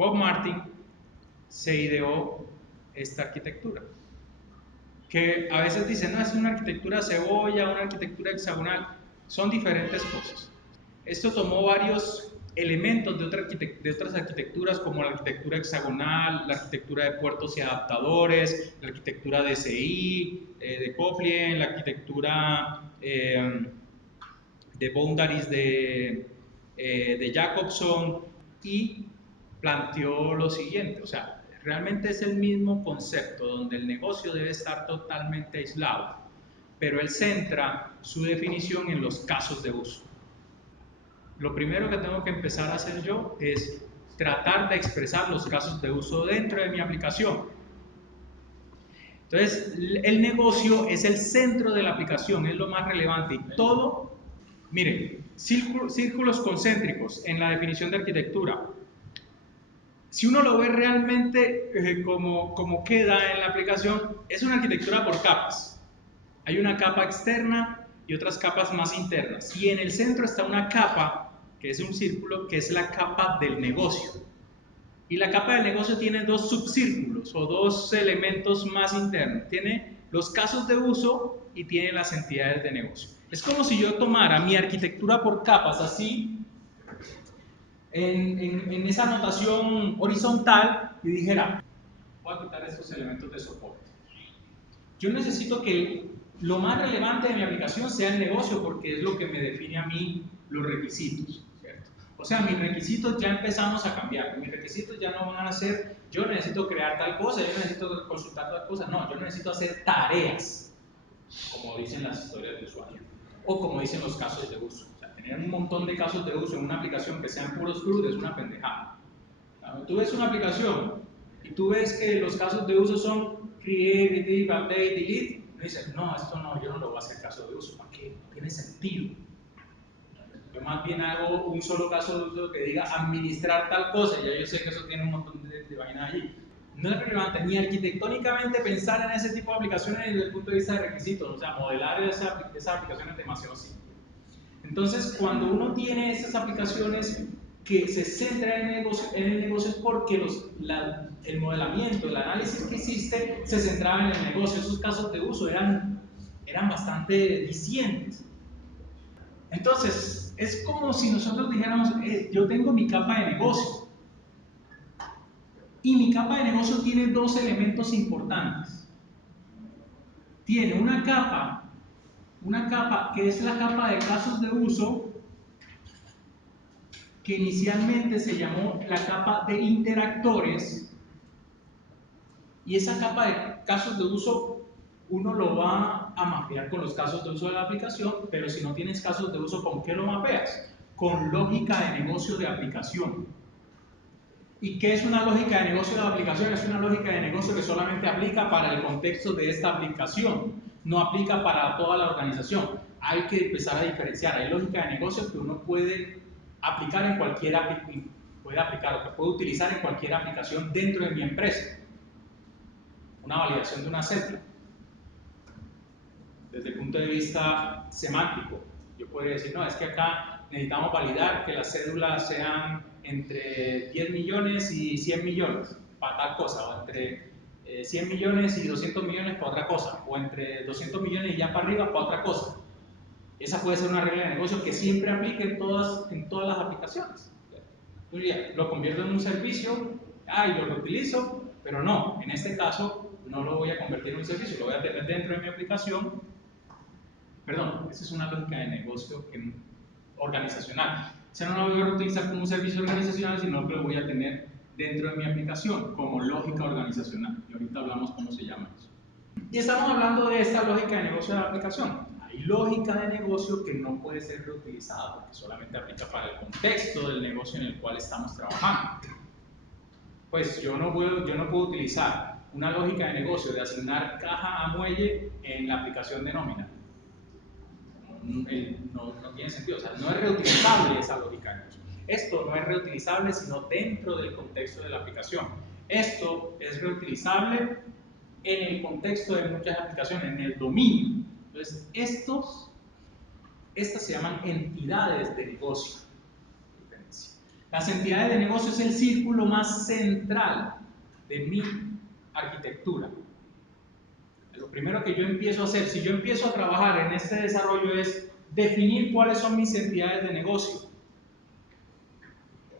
Bob Martin se ideó esta arquitectura, que a veces dicen, no, es una arquitectura cebolla, una arquitectura hexagonal, son diferentes cosas. Esto tomó varios elementos de otras arquitecturas, como la arquitectura hexagonal, la arquitectura de puertos y adaptadores, la arquitectura de CI, de Coplien, la arquitectura de boundaries de Jacobson, y planteó lo siguiente, o sea, realmente es el mismo concepto donde el negocio debe estar totalmente aislado, pero él centra su definición en los casos de uso. Lo primero que tengo que empezar a hacer yo es tratar de expresar los casos de uso dentro de mi aplicación. Entonces, el negocio es el centro de la aplicación, es lo más relevante, y todo, miren, círculos concéntricos en la definición de arquitectura. Si uno lo ve realmente como queda en la aplicación, es una arquitectura por capas. Hay una capa externa y otras capas más internas. Y en el centro está una capa, que es un círculo, que es la capa del negocio. Y la capa del negocio tiene dos subcírculos o dos elementos más internos. Tiene los casos de uso y tiene las entidades de negocio. Es como si yo tomara mi arquitectura por capas, así, en esa notación horizontal, y dijera, voy a quitar estos elementos de soporte. Yo necesito que lo más relevante de mi aplicación sea el negocio, porque es lo que me define a mí los requisitos, ¿cierto? O sea, mis requisitos ya empezamos a cambiar. Mis requisitos ya no van a ser, yo necesito crear tal cosa, yo necesito consultar tal cosa. No, yo necesito hacer tareas, como dicen las historias de usuario, o como dicen los casos de uso. O sea, tener un montón de casos de uso en una aplicación que sean puros CRUD es una pendejada. Cuando tú ves una aplicación y tú ves que los casos de uso son create, edit, update, delete, no dices, no, esto no, yo no lo voy a hacer caso de uso, ¿para qué? No tiene sentido. Yo más bien hago un solo caso de uso que diga administrar tal cosa, y ya yo sé que eso tiene un montón de vainas allí. No es relevante ni arquitectónicamente pensar en ese tipo de aplicaciones desde el punto de vista de requisitos, o sea, modelar esas aplicaciones es demasiado simple. Entonces, cuando uno tiene esas aplicaciones que se centran en el negocio es porque el modelamiento, el análisis que existe se centraba en el negocio. Esos casos de uso eran bastante dicientes. Entonces, es como si nosotros dijéramos, yo tengo mi capa de negocio, y mi capa de negocio tiene dos elementos importantes. Tiene una capa que es la capa de casos de uso, que inicialmente se llamó la capa de interactores, y esa capa de casos de uso uno lo va a mapear con los casos de uso de la aplicación, pero si no tienes casos de uso, ¿con qué lo mapeas? Con lógica de negocio de aplicación. ¿Y qué es una lógica de negocio de aplicación? Es una lógica de negocio que solamente aplica para el contexto de esta aplicación, no aplica para toda la organización. Hay que empezar a diferenciar. Hay lógica de negocio que uno puede aplicar en cualquier o que puede utilizar en cualquier aplicación dentro de mi empresa. Una validación de una cédula. Desde el punto de vista semántico, yo podría decir, no, es que acá necesitamos validar que las cédulas sean entre 10 millones y 100 millones para tal cosa, o entre 100 millones y 200 millones para otra cosa, o entre 200 millones y ya para arriba para otra cosa. Esa puede ser una regla de negocio que siempre aplique en todas las aplicaciones. Entonces, lo convierto en un servicio, y lo reutilizo, pero no, en este caso no lo voy a convertir en un servicio, lo voy a tener dentro de mi aplicación. Perdón, esa es una lógica de negocio organizacional. O sea, no lo voy a utilizar como un servicio organizacional, sino que lo voy a tener dentro de mi aplicación como lógica organizacional. Y ahorita hablamos cómo se llama eso. Y estamos hablando de esta lógica de negocio de la aplicación. Hay lógica de negocio que no puede ser reutilizada porque solamente aplica para el contexto del negocio en el cual estamos trabajando. Pues yo no puedo utilizar una lógica de negocio de asignar caja a muelle en la aplicación de nómina. No tiene sentido, o sea, no es reutilizable esa lógica de negocio. Esto no es reutilizable sino dentro del contexto de la aplicación. Esto es reutilizable en el contexto de muchas aplicaciones, en el dominio. Entonces, estas se llaman entidades de negocio. Las entidades de negocio es el círculo más central de mi arquitectura. Lo primero que yo empiezo a hacer, si yo empiezo a trabajar en este desarrollo, es definir cuáles son mis entidades de negocio.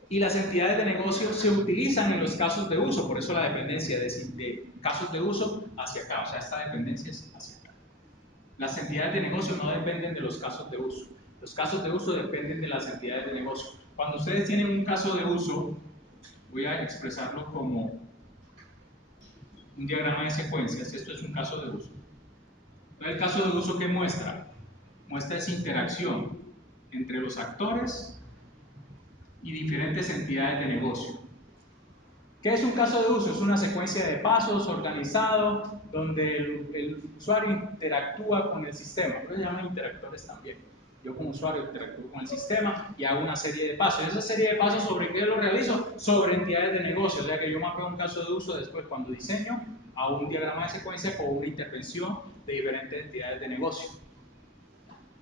Y las entidades de negocio se utilizan en los casos de uso, por eso la dependencia de casos de uso hacia acá, o sea, esta dependencia es hacia acá. Las entidades de negocio no dependen de los casos de uso, los casos de uso dependen de las entidades de negocio. Cuando ustedes tienen un caso de uso, voy a expresarlo como un diagrama de secuencias, esto es un caso de uso. Entonces, el caso de uso, ¿qué muestra? Muestra esa interacción entre los actores y diferentes entidades de negocio. ¿Qué es un caso de uso? Es una secuencia de pasos organizado donde el usuario interactúa con el sistema. Pero se llaman interactores también. Yo como usuario interactúo con el sistema y hago una serie de pasos. ¿Y esa serie de pasos sobre qué lo realizo? Sobre entidades de negocio. O sea que yo mapeo un caso de uso después cuando diseño a un diagrama de secuencia con una intervención de diferentes entidades de negocio.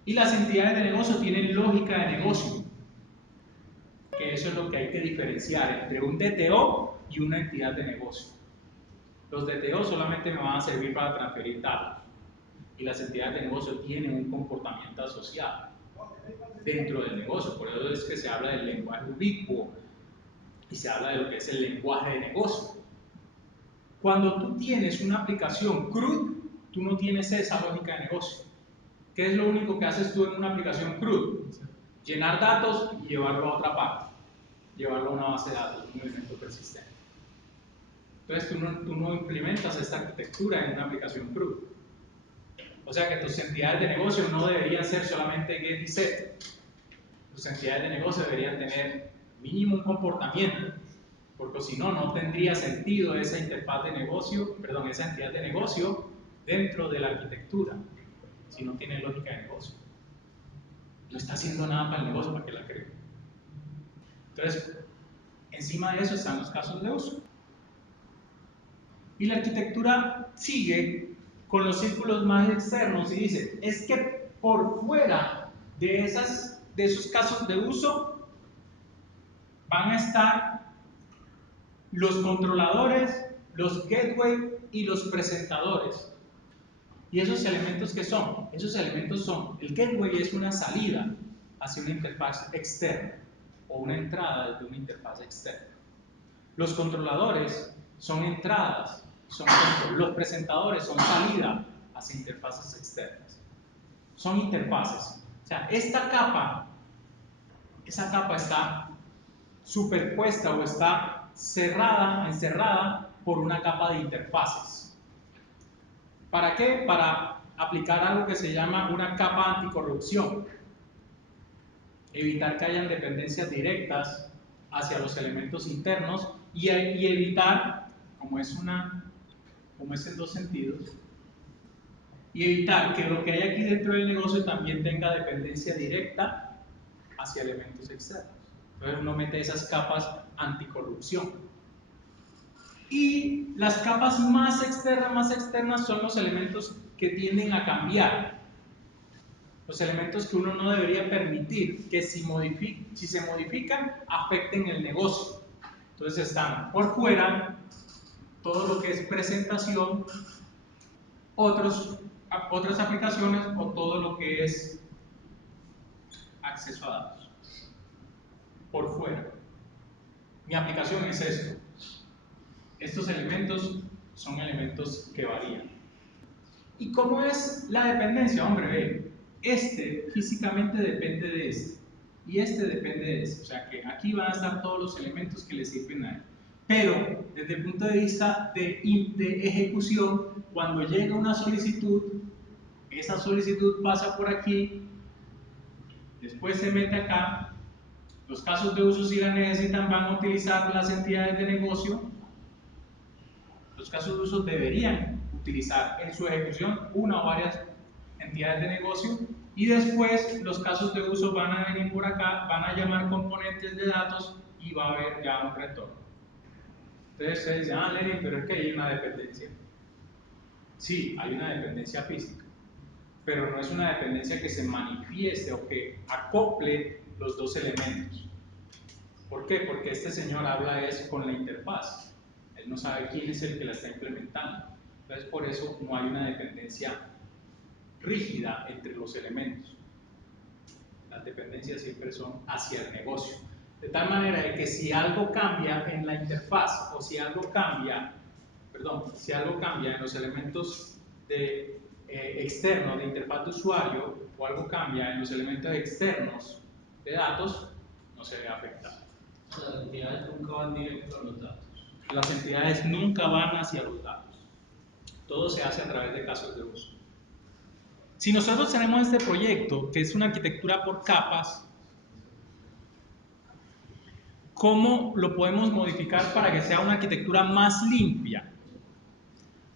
Y las entidades de negocio tienen lógica de negocio, que eso es lo que hay que diferenciar entre un DTO y una entidad de negocio. Los DTO solamente me van a servir para transferir datos y las entidades de negocio tienen un comportamiento asociado dentro del negocio. Por eso es que se habla del lenguaje ubicuo y se habla de lo que es el lenguaje de negocio. Cuando tú tienes una aplicación CRUD, tú no tienes esa lógica de negocio. ¿Qué es lo único que haces tú en una aplicación CRUD? Llenar datos y llevarlo a otra parte, llevarlo a una base de datos, un elemento persistente. Entonces tú no implementas esta arquitectura en una aplicación CRUD. O sea que tus entidades de negocio no deberían ser solamente get y set. Tus entidades de negocio deberían tener mínimo un comportamiento, porque si no, no tendría sentido esa interfaz de negocio, perdón, esa entidad de negocio dentro de la arquitectura, si no tiene lógica de negocio. No está haciendo nada para el negocio, ¿para qué la creo? Entonces, encima de eso están los casos de uso. Y la arquitectura sigue con los círculos más externos y dice, es que por fuera de esos casos de uso van a estar los controladores, los gateway y los presentadores. ¿Y esos elementos qué son? Esos elementos son, el gateway es una salida hacia una interfaz externa o una entrada desde una interfaz externa. Los controladores son entradas, los presentadores son salida hacia interfaces externas. Son interfaces. O sea, esta capa, esa capa está superpuesta o está encerrada por una capa de interfaces. ¿Para qué? Para aplicar algo que se llama una capa anticorrupción. Evitar que hayan dependencias directas hacia los elementos internos y evitar, como es en dos sentidos, y evitar que lo que hay aquí dentro del negocio también tenga dependencia directa hacia elementos externos. Entonces uno mete esas capas anticorrupción. Y las capas más externas son los elementos que tienden a cambiar. Los elementos que uno no debería permitir que si se modifican, afecten el negocio. Entonces están por fuera todo lo que es presentación, otras aplicaciones o todo lo que es acceso a datos. Por fuera. Mi aplicación es esto. Estos elementos son elementos que varían. ¿Y cómo es la dependencia? Hombre, ve, este físicamente depende de este y este depende de este. O sea que aquí van a estar todos los elementos que le sirven a él. Pero desde el punto de vista de ejecución, cuando llega una solicitud, esa solicitud pasa por aquí, después se mete acá. Los casos de uso, si la necesitan, van a utilizar las entidades de negocio. Los casos de uso deberían utilizar en su ejecución una o varias entidades de negocio y después los casos de uso van a venir por acá, van a llamar componentes de datos y va a haber ya un retorno. Entonces ustedes dicen, ah, Lenin, pero es que hay una dependencia. Sí, hay una dependencia física, pero no es una dependencia que se manifieste o que acople los dos elementos. ¿Por qué? Porque este señor habla es con la interfaz. Él no sabe quién es el que la está implementando. Entonces, por eso no hay una dependencia rígida entre los elementos. Las dependencias siempre son hacia el negocio. De tal manera de que si algo cambia en la interfaz o si algo cambia, si algo cambia en los elementos externos de interfaz de usuario o algo cambia en los elementos externos de datos, no se ve afectado. Las entidades nunca van directo a los datos. Las entidades nunca van hacia los datos. Todo se hace a través de casos de uso. Si nosotros tenemos este proyecto, que es una arquitectura por capas, ¿cómo lo podemos modificar para que sea una arquitectura más limpia?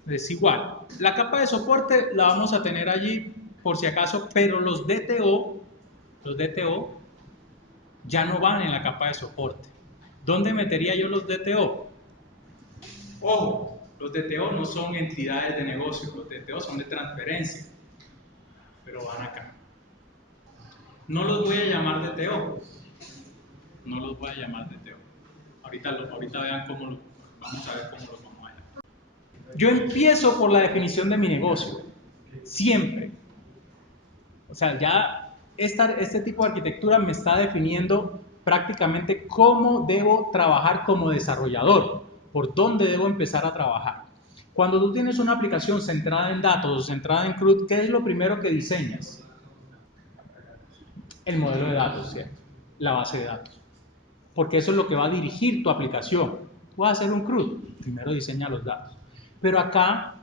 Es igual. La capa de soporte la vamos a tener allí por si acaso, pero los DTO ya no van en la capa de soporte. ¿Dónde metería yo los DTO? Ojo, los DTO no son entidades de negocio, los DTO son de transferencia, pero van acá. No los voy a llamar DTO, no los voy a llamar DTO. Ahorita vean cómo vamos a ver cómo los vamos a llamar. Yo empiezo por la definición de mi negocio, siempre. O sea, ya este tipo de arquitectura me está definiendo prácticamente cómo debo trabajar como desarrollador, por dónde debo empezar a trabajar. Cuando tú tienes una aplicación centrada en datos o centrada en CRUD, ¿qué es lo primero que diseñas? El modelo de datos, ¿cierto? La base de datos. Porque eso es lo que va a dirigir tu aplicación. Tú vas a hacer un CRUD, primero diseña los datos. Pero acá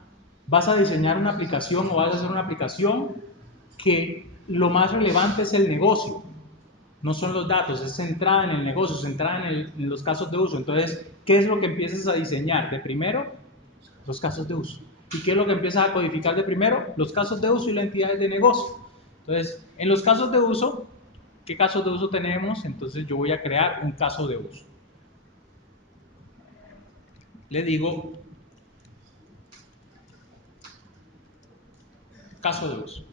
vas a diseñar una aplicación o vas a hacer una aplicación que lo más relevante es el negocio, no son los datos, es centrada en el negocio, centrada en los casos de uso. Entonces, ¿qué es lo que empiezas a diseñar? De primero, los casos de uso. ¿Y qué es lo que empiezas a codificar de primero? Los casos de uso y las entidades de negocio. Entonces, en los casos de uso, ¿qué casos de uso tenemos? Entonces yo voy a crear un caso de uso. Le digo caso de uso.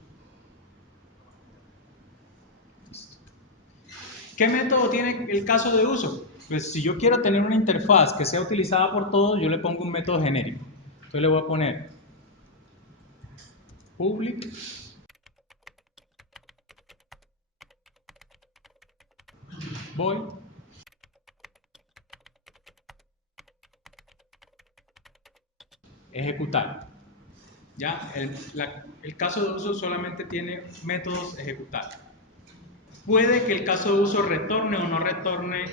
¿Qué método tiene el caso de uso? Pues si yo quiero tener una interfaz que sea utilizada por todos, yo le pongo un método genérico. Entonces le voy a poner public void ejecutar. Ya, el caso de uso solamente tiene métodos ejecutar. Puede que el caso de uso retorne o no retorne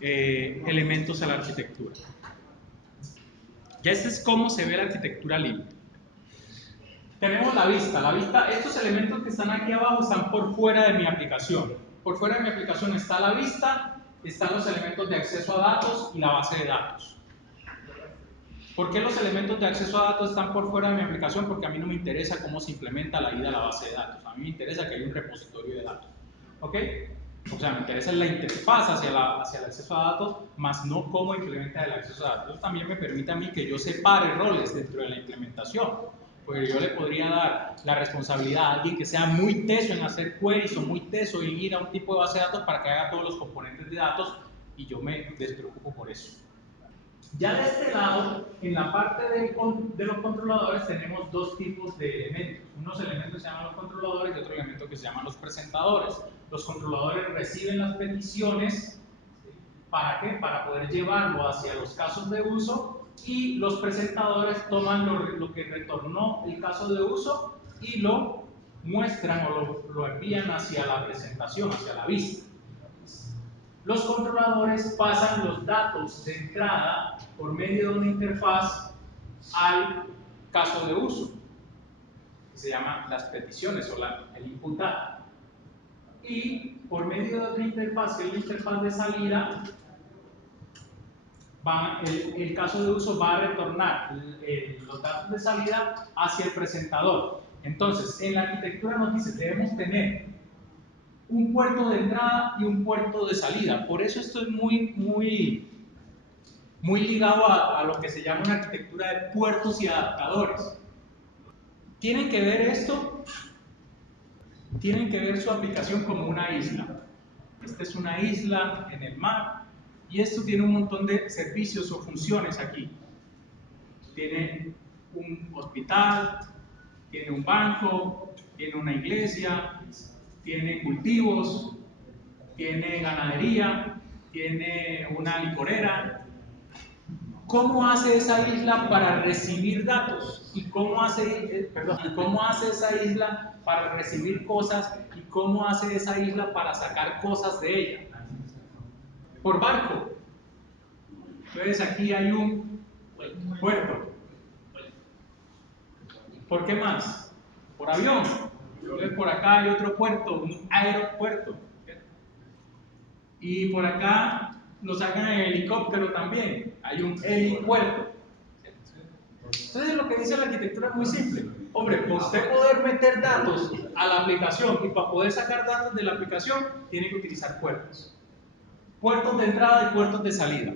elementos a la arquitectura. Ya este es cómo se ve la arquitectura libre. Tenemos la vista, estos elementos que están aquí abajo están por fuera de mi aplicación. Por fuera de mi aplicación está la vista, están los elementos de acceso a datos y la base de datos. ¿Por qué los elementos de acceso a datos están por fuera de mi aplicación? Porque a mí no me interesa cómo se implementa la ida a la base de datos. A mí me interesa que haya un repositorio de datos. ¿Ok? O sea, me interesa la interfaz hacia el acceso a datos, más no cómo implementa el acceso a datos. Eso también me permite a mí que yo separe roles dentro de la implementación. Porque yo le podría dar la responsabilidad a alguien que sea muy teso en hacer queries o muy teso en ir a un tipo de base de datos para que haga todos los componentes de datos y yo me despreocupo por eso. Ya de este lado, en la parte de los controladores tenemos dos tipos de elementos. Unos elementos que se llaman los controladores y otro elemento que se llaman los presentadores. Los controladores reciben las peticiones, ¿sí? ¿Para qué? Para poder llevarlo hacia los casos de uso, y los presentadores toman lo que retornó el caso de uso y lo muestran o lo envían hacia la presentación, hacia la vista. Los controladores pasan los datos de entrada por medio de una interfaz al caso de uso, que se llama las peticiones o el input data. Y por medio de otra interfaz, que es la interfaz de salida, el caso de uso va a retornar los datos de salida hacia el presentador. Entonces, en la arquitectura nos dice, debemos tener un puerto de entrada y un puerto de salida. Por eso esto es muy ligado a lo que se llama una arquitectura de puertos y adaptadores. Tienen que ver esto, tienen que ver su aplicación como una isla. Esta es una isla en el mar y esto tiene un montón de servicios o funciones aquí. Tiene un hospital, tiene un banco, tiene una iglesia, tiene cultivos, tiene ganadería, tiene una licorera. ¿Cómo hace esa isla para recibir datos? ¿Y cómo hace esa isla para recibir cosas? ¿Y cómo hace esa isla para sacar cosas de ella? Por barco. Entonces aquí hay un puerto. ¿Por qué más? Por avión. Entonces por acá hay otro puerto, un aeropuerto. Y por acá lo sacan en helicóptero también. Hay un helipuerto. Entonces lo que dice la arquitectura es muy simple. Hombre, para usted poder meter datos a la aplicación y para poder sacar datos de la aplicación, tiene que utilizar puertos. Puertos de entrada y puertos de salida.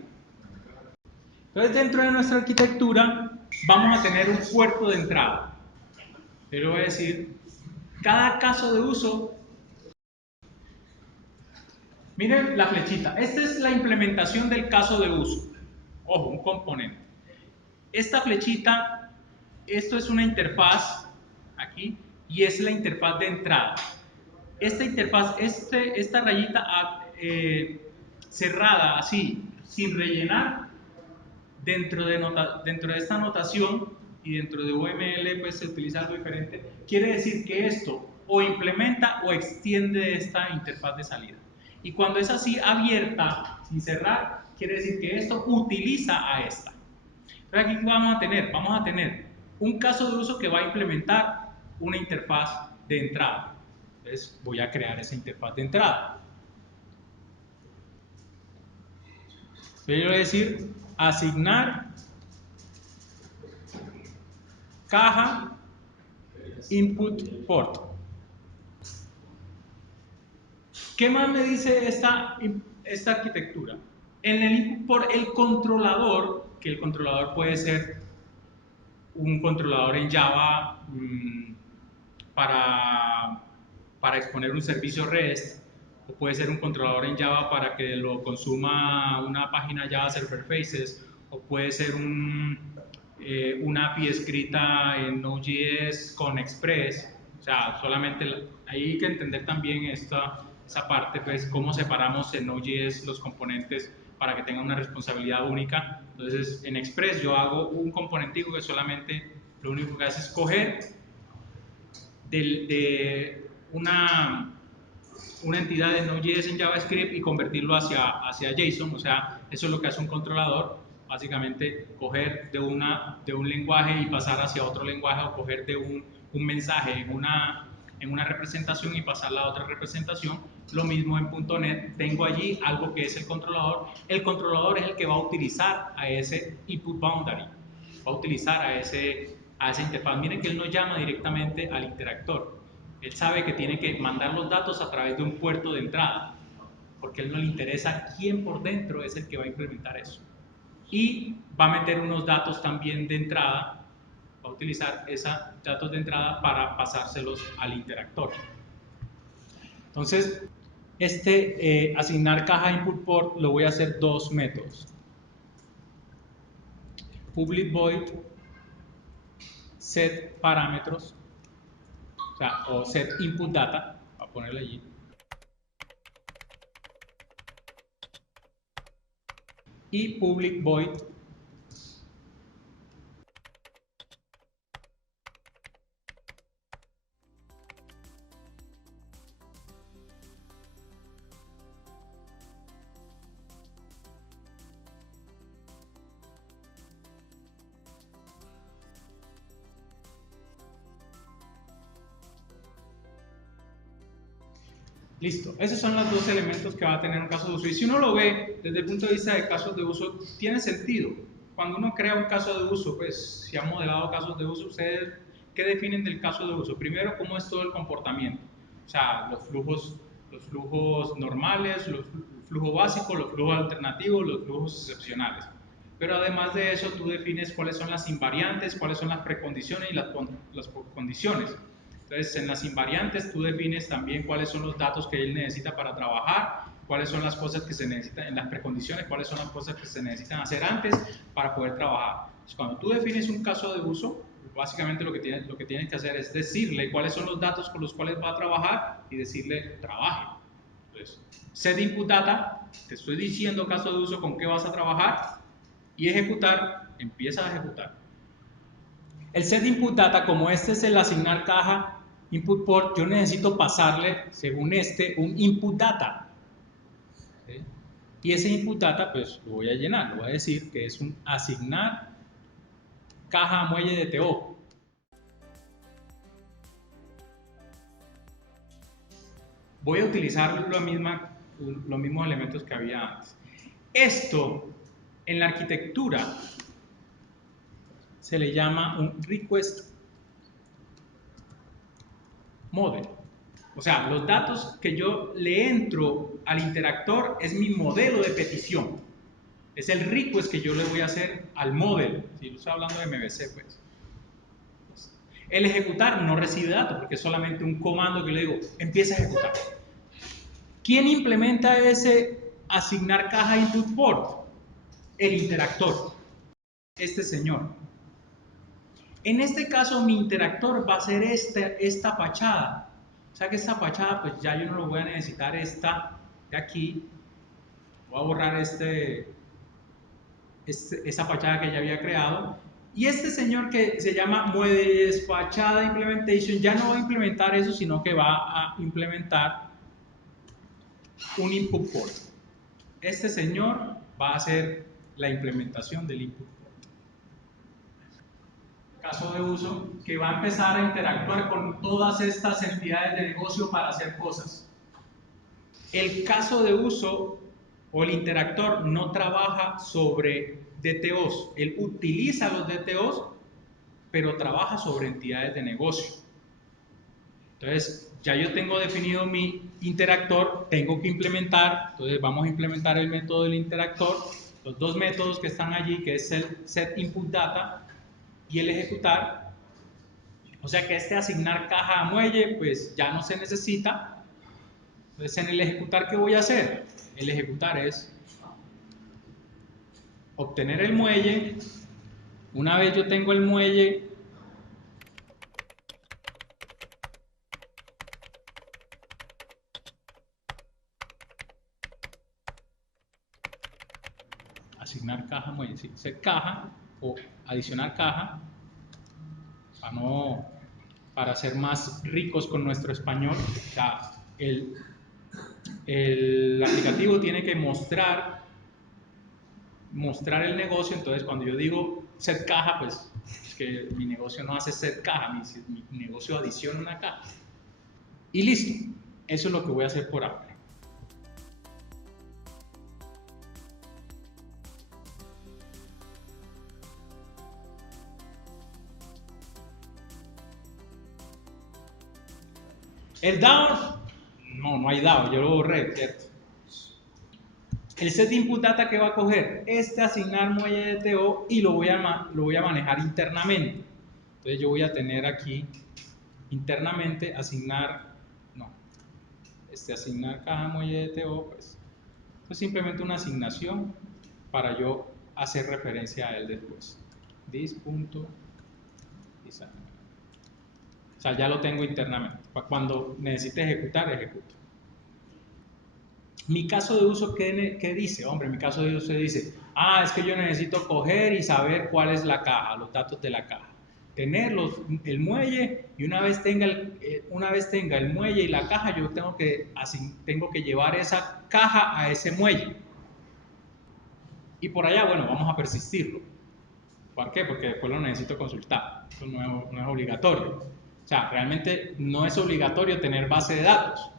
Entonces dentro de nuestra arquitectura vamos a tener un puerto de entrada. Yo le voy a decir, cada caso de uso. Miren la flechita. Esta es la implementación del caso de uso. Ojo, un componente. Esta flechita, esto es una interfaz aquí y es la interfaz de entrada. Esta interfaz, esta rayita cerrada así, sin rellenar, dentro de esta notación y dentro de UML pues se utiliza algo diferente, quiere decir que esto o implementa o extiende esta interfaz de salida. Y cuando es así abierta, sin cerrar, quiere decir que esto utiliza a esta. Entonces aquí vamos a tener un caso de uso que va a implementar una interfaz de entrada. Entonces voy a crear esa interfaz de entrada. Entonces yo voy a decir asignar caja input port. ¿Qué más me dice esta arquitectura? En el input port, el controlador, que el controlador puede ser un controlador en Java para exponer un servicio REST, o puede ser un controlador en Java para que lo consuma una página Java Server Faces, o puede ser una API escrita en Node.js con Express. O sea, solamente hay que entender también esa parte, pues cómo separamos en Node.js los componentes para que tengan una responsabilidad única. Entonces, en Express yo hago un componentico que solamente lo único que hace es coger de una entidad de Node.js en JavaScript y convertirlo hacia JSON. O sea, eso es lo que hace un controlador. Básicamente, coger de un lenguaje y pasar hacia otro lenguaje, o coger de un mensaje en una representación y pasarla a otra representación. Lo mismo en .NET, tengo allí algo que es el controlador. El controlador es el que va a utilizar a ese input boundary, va a utilizar a esa interfaz. Miren que él no llama directamente al interactor. Él sabe que tiene que mandar los datos a través de un puerto de entrada, porque a él no le interesa quién por dentro es el que va a implementar eso. Y va a meter unos datos también de entrada, va a utilizar esos datos de entrada para pasárselos al interactor. Entonces, asignar caja input port lo voy a hacer dos métodos. Public void set parámetros, o set input data, voy a ponerle allí. Y public void listo. Esos son los dos elementos que va a tener un caso de uso. Y si uno lo ve desde el punto de vista de casos de uso, tiene sentido. Cuando uno crea un caso de uso, pues si han modelado casos de uso, ustedes, ¿qué definen del caso de uso? Primero, ¿cómo es todo el comportamiento? O sea, los flujos normales, los flujos básicos, los flujos alternativos, los flujos excepcionales. Pero además de eso, tú defines cuáles son las invariantes, cuáles son las precondiciones y las condiciones. Entonces, en las invariantes tú defines también cuáles son los datos que él necesita para trabajar, cuáles son las cosas que se necesitan en las precondiciones, cuáles son las cosas que se necesitan hacer antes para poder trabajar. Entonces, cuando tú defines un caso de uso, básicamente lo que tienes que hacer es decirle cuáles son los datos con los cuales va a trabajar y decirle trabaje. Entonces, set input data, te estoy diciendo caso de uso con qué vas a trabajar, y ejecutar, empieza a ejecutar. El set input data, como este es el asignar caja input port, yo necesito pasarle, según este, un input data. ¿Sí? Y ese input data, pues lo voy a llenar, lo voy a decir que es un asignar caja muelle de TO. Voy a utilizar los mismos elementos que había antes. Esto, en la arquitectura, se le llama un request model. O sea, los datos que yo le entro al interactor es mi modelo de petición. Es el request que yo le voy a hacer al model. Si yo estoy hablando de MVC, pues. El ejecutar no recibe datos porque es solamente un comando que le digo, empieza a ejecutar. ¿Quién implementa ese asignar caja input port? El interactor. Este señor. En este caso, mi interactor va a ser esta fachada. O sea que esta fachada, pues ya yo no lo voy a necesitar, esta de aquí. Voy a borrar esa fachada que ya había creado. Y este señor que se llama muelles fachada implementation ya no va a implementar eso, sino que va a implementar un input port. Este señor va a hacer la implementación del input port. Caso de uso que va a empezar a interactuar con todas estas entidades de negocio para hacer cosas. El caso de uso o el interactor no trabaja sobre DTOs, él utiliza los DTOs, pero trabaja sobre entidades de negocio. Entonces, ya yo tengo definido mi interactor, tengo que implementar, entonces vamos a implementar el método del interactor, los dos métodos que están allí, que es el set input data y el ejecutar. O sea que este asignar caja a muelle, pues ya no se necesita. Entonces, en el ejecutar, ¿qué voy a hacer? El ejecutar es obtener el muelle. Una vez yo tengo el muelle, asignar caja muelle, sí, set caja o adicionar caja, para ser más ricos con nuestro español. O sea, el aplicativo tiene que mostrar el negocio. Entonces, cuando yo digo set caja, pues es que mi negocio no hace set caja, mi negocio adiciona una caja. Y listo, eso es lo que voy a hacer por ahora. El DAO, no hay DAO, yo lo borré, ¿cierto? El set input data que va a coger este asignar muelle de TO y lo voy a manejar internamente. Entonces yo voy a tener aquí internamente asignar caja muelle de TO, pues esto es simplemente una asignación para yo hacer referencia a él después. This.design. O sea, ya lo tengo internamente. Cuando necesite ejecutar, ejecuto. Mi caso de uso, ¿qué dice? Hombre, mi caso de uso dice, es que yo necesito coger y saber cuál es la caja, los datos de la caja. Tener el muelle, y una vez tenga el muelle y la caja, yo tengo que llevar esa caja a ese muelle. Y por allá, bueno, vamos a persistirlo. ¿Por qué? Porque después lo necesito consultar. Eso no es obligatorio. O sea, realmente no es obligatorio tener base de datos.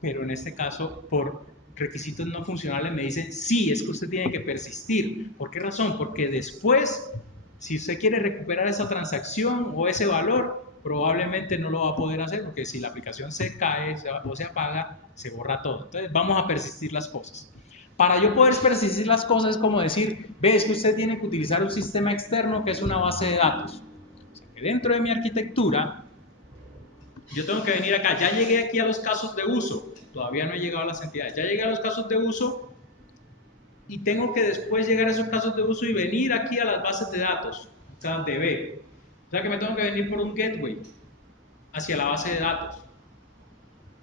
Pero en este caso, por requisitos no funcionales, me dicen, sí, es que usted tiene que persistir. ¿Por qué razón? Porque después, si usted quiere recuperar esa transacción o ese valor, probablemente no lo va a poder hacer, porque si la aplicación se cae o se apaga, se borra todo. Entonces, vamos a persistir las cosas. Para yo poder persistir las cosas es como decir, ves que usted tiene que utilizar un sistema externo que es una base de datos. O sea, que dentro de mi arquitectura Yo tengo que venir acá, ya llegué aquí a los casos de uso, todavía no he llegado a las entidades, ya llegué a los casos de uso y tengo que después llegar a esos casos de uso y venir aquí a las bases de datos, o sea, DB. O sea que me tengo que venir por un gateway hacia la base de datos.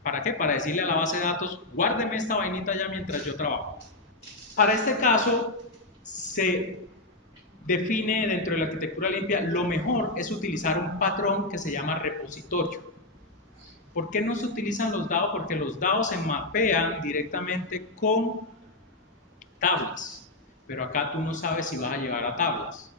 ¿Para qué? Para decirle a la base de datos, guárdeme esta vainita ya mientras yo trabajo. Para este caso, se define dentro de la arquitectura limpia, lo mejor es utilizar un patrón que se llama repositorio. ¿Por qué no se utilizan los DAO? Porque los DAO se mapean directamente con tablas, pero acá tú no sabes si vas a llegar a tablas,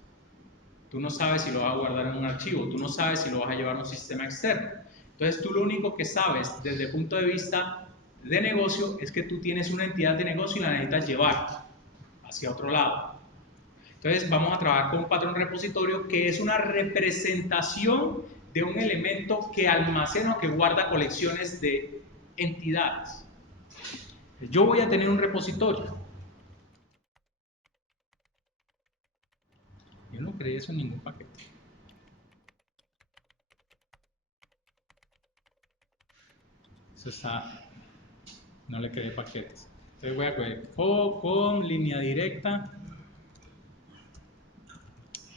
tú no sabes si lo vas a guardar en un archivo, tú no sabes si lo vas a llevar a un sistema externo. Entonces tú lo único que sabes desde el punto de vista de negocio es que tú tienes una entidad de negocio y la necesitas llevar hacia otro lado. Entonces vamos a trabajar con un patrón repositorio que es una representación de un elemento que almacena o que guarda colecciones de entidades. Yo voy a tener un repositorio. Yo no creé eso en ningún paquete. Eso está, no le creé paquetes. Entonces voy a coger com línea directa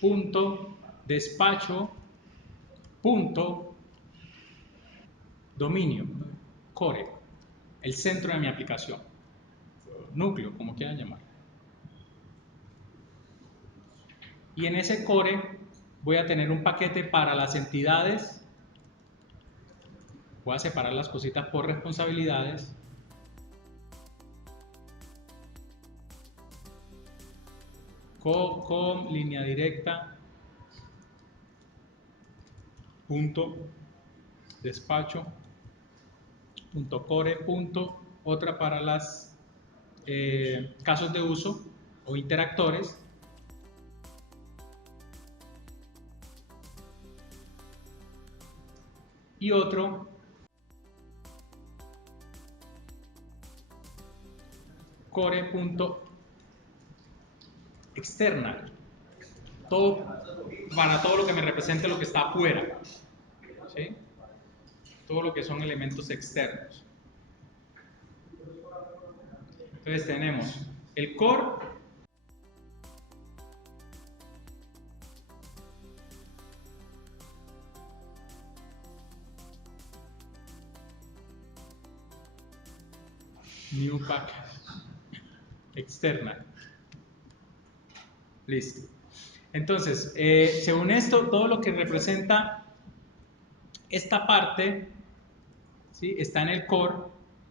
punto despacho punto dominio core, el centro de mi aplicación, núcleo, como quieran llamar. Y en ese core voy a tener un paquete para las entidades. Voy a separar las cositas por responsabilidades. Com línea directa punto despacho punto core punto otra para las casos de uso o interactores. Y otro core.external, todo, para todo lo que me represente lo que está afuera, ¿sí? Todo lo que son elementos externos. Entonces tenemos el core, new package, external. Listo. Entonces, según esto, todo lo que representa esta parte, ¿sí?, está en el core.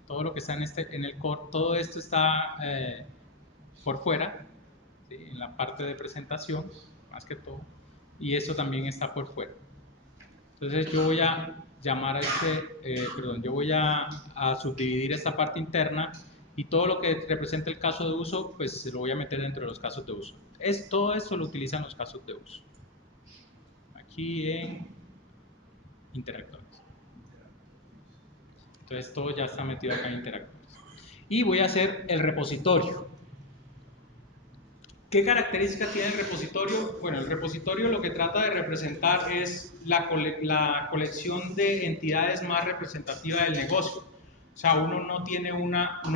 Todo lo que está en el core, todo esto está por fuera, ¿sí?, en la parte de presentación, más que todo. Y esto también está por fuera. Entonces yo voy a llamar a yo voy a subdividir esta parte interna y todo lo que representa el caso de uso, pues lo voy a meter dentro de los casos de uso. Todo esto lo utilizan los casos de uso. Aquí en interactores. Entonces todo ya está metido acá en interactores. Y voy a hacer el repositorio. ¿Qué características tiene el repositorio? Bueno, el repositorio lo que trata de representar es la colección de entidades más representativa del negocio. O sea, uno no